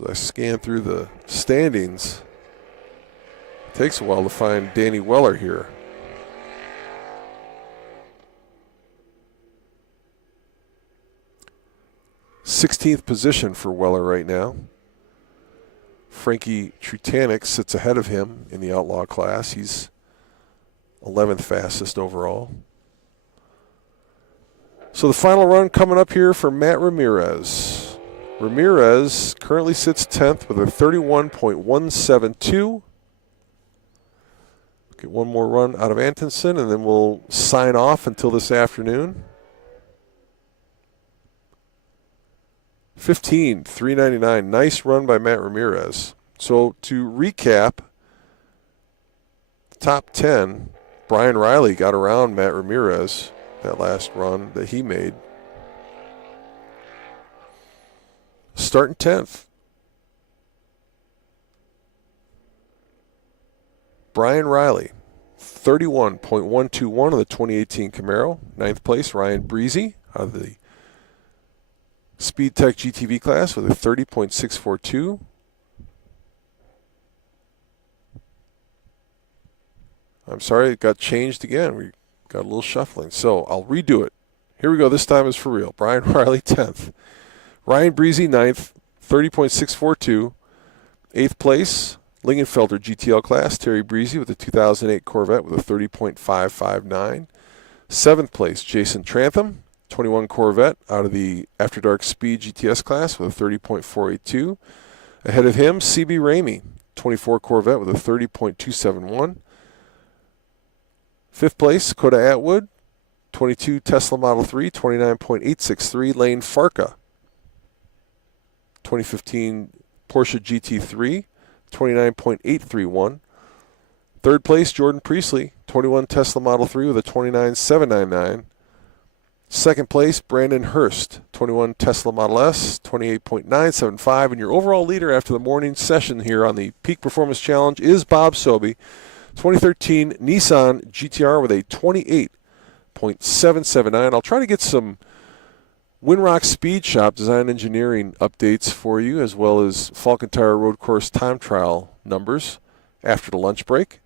As I scan through the standings, it takes a while to find Danny Weller here. Sixteenth position for Weller right now. Frankie Trutanek sits ahead of him in the outlaw class. He's 11th fastest overall. So the final run coming up here for Matt Ramirez. Ramirez currently sits 10th with a 31.172. Get one more run out of Antonsen, and then we'll sign off until this afternoon. 15.399. Nice run by Matt Ramirez. So to recap, top 10, Brian Riley got around Matt Ramirez that last run that he made. Starting 10th. Brian Riley, 31.121 of the 2018 Camaro. 9th place, Ryan Breezy out of the Speed Tech GTV class with a 30.642. I'm sorry, it got changed again. We got a little shuffling. So I'll redo it. Here we go. This time is for real. Brian Riley, 10th. Ryan Breezy, 9th, 30.642. 8th place, Lingenfelter GTL class, Terry Breezy with a 2008 Corvette with a 30.559. 7th place, Jason Trantham, 21 Corvette out of the After Dark Speed GTS class with a 30.482. Ahead of him, CB Ramey, 24 Corvette with a 30.271. 5th place, Coda Atwood, 22 Tesla Model 3, 29.863. Lane Farka, 2015 Porsche GT3, 29.831. 3rd place, Jordan Priestley, 21 Tesla Model 3 with a 29.799. 2nd place, Brandon Hurst, 21 Tesla Model S, 28.975. And your overall leader after the morning session here on the Peak Performance Challenge is Bob Sobey, 2013 Nissan GTR with a 28.779. I'll try to get some Winrock Speed Shop design engineering updates for you, as well as Falcon Tire Road Course time trial numbers after the lunch break.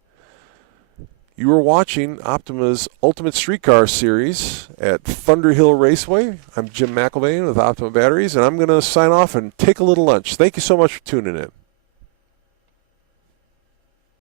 You are watching Optima's Ultimate Streetcar Series at Thunderhill Raceway. I'm Jim McElvain with Optima Batteries, and I'm going to sign off and take a little lunch. Thank you so much for tuning in.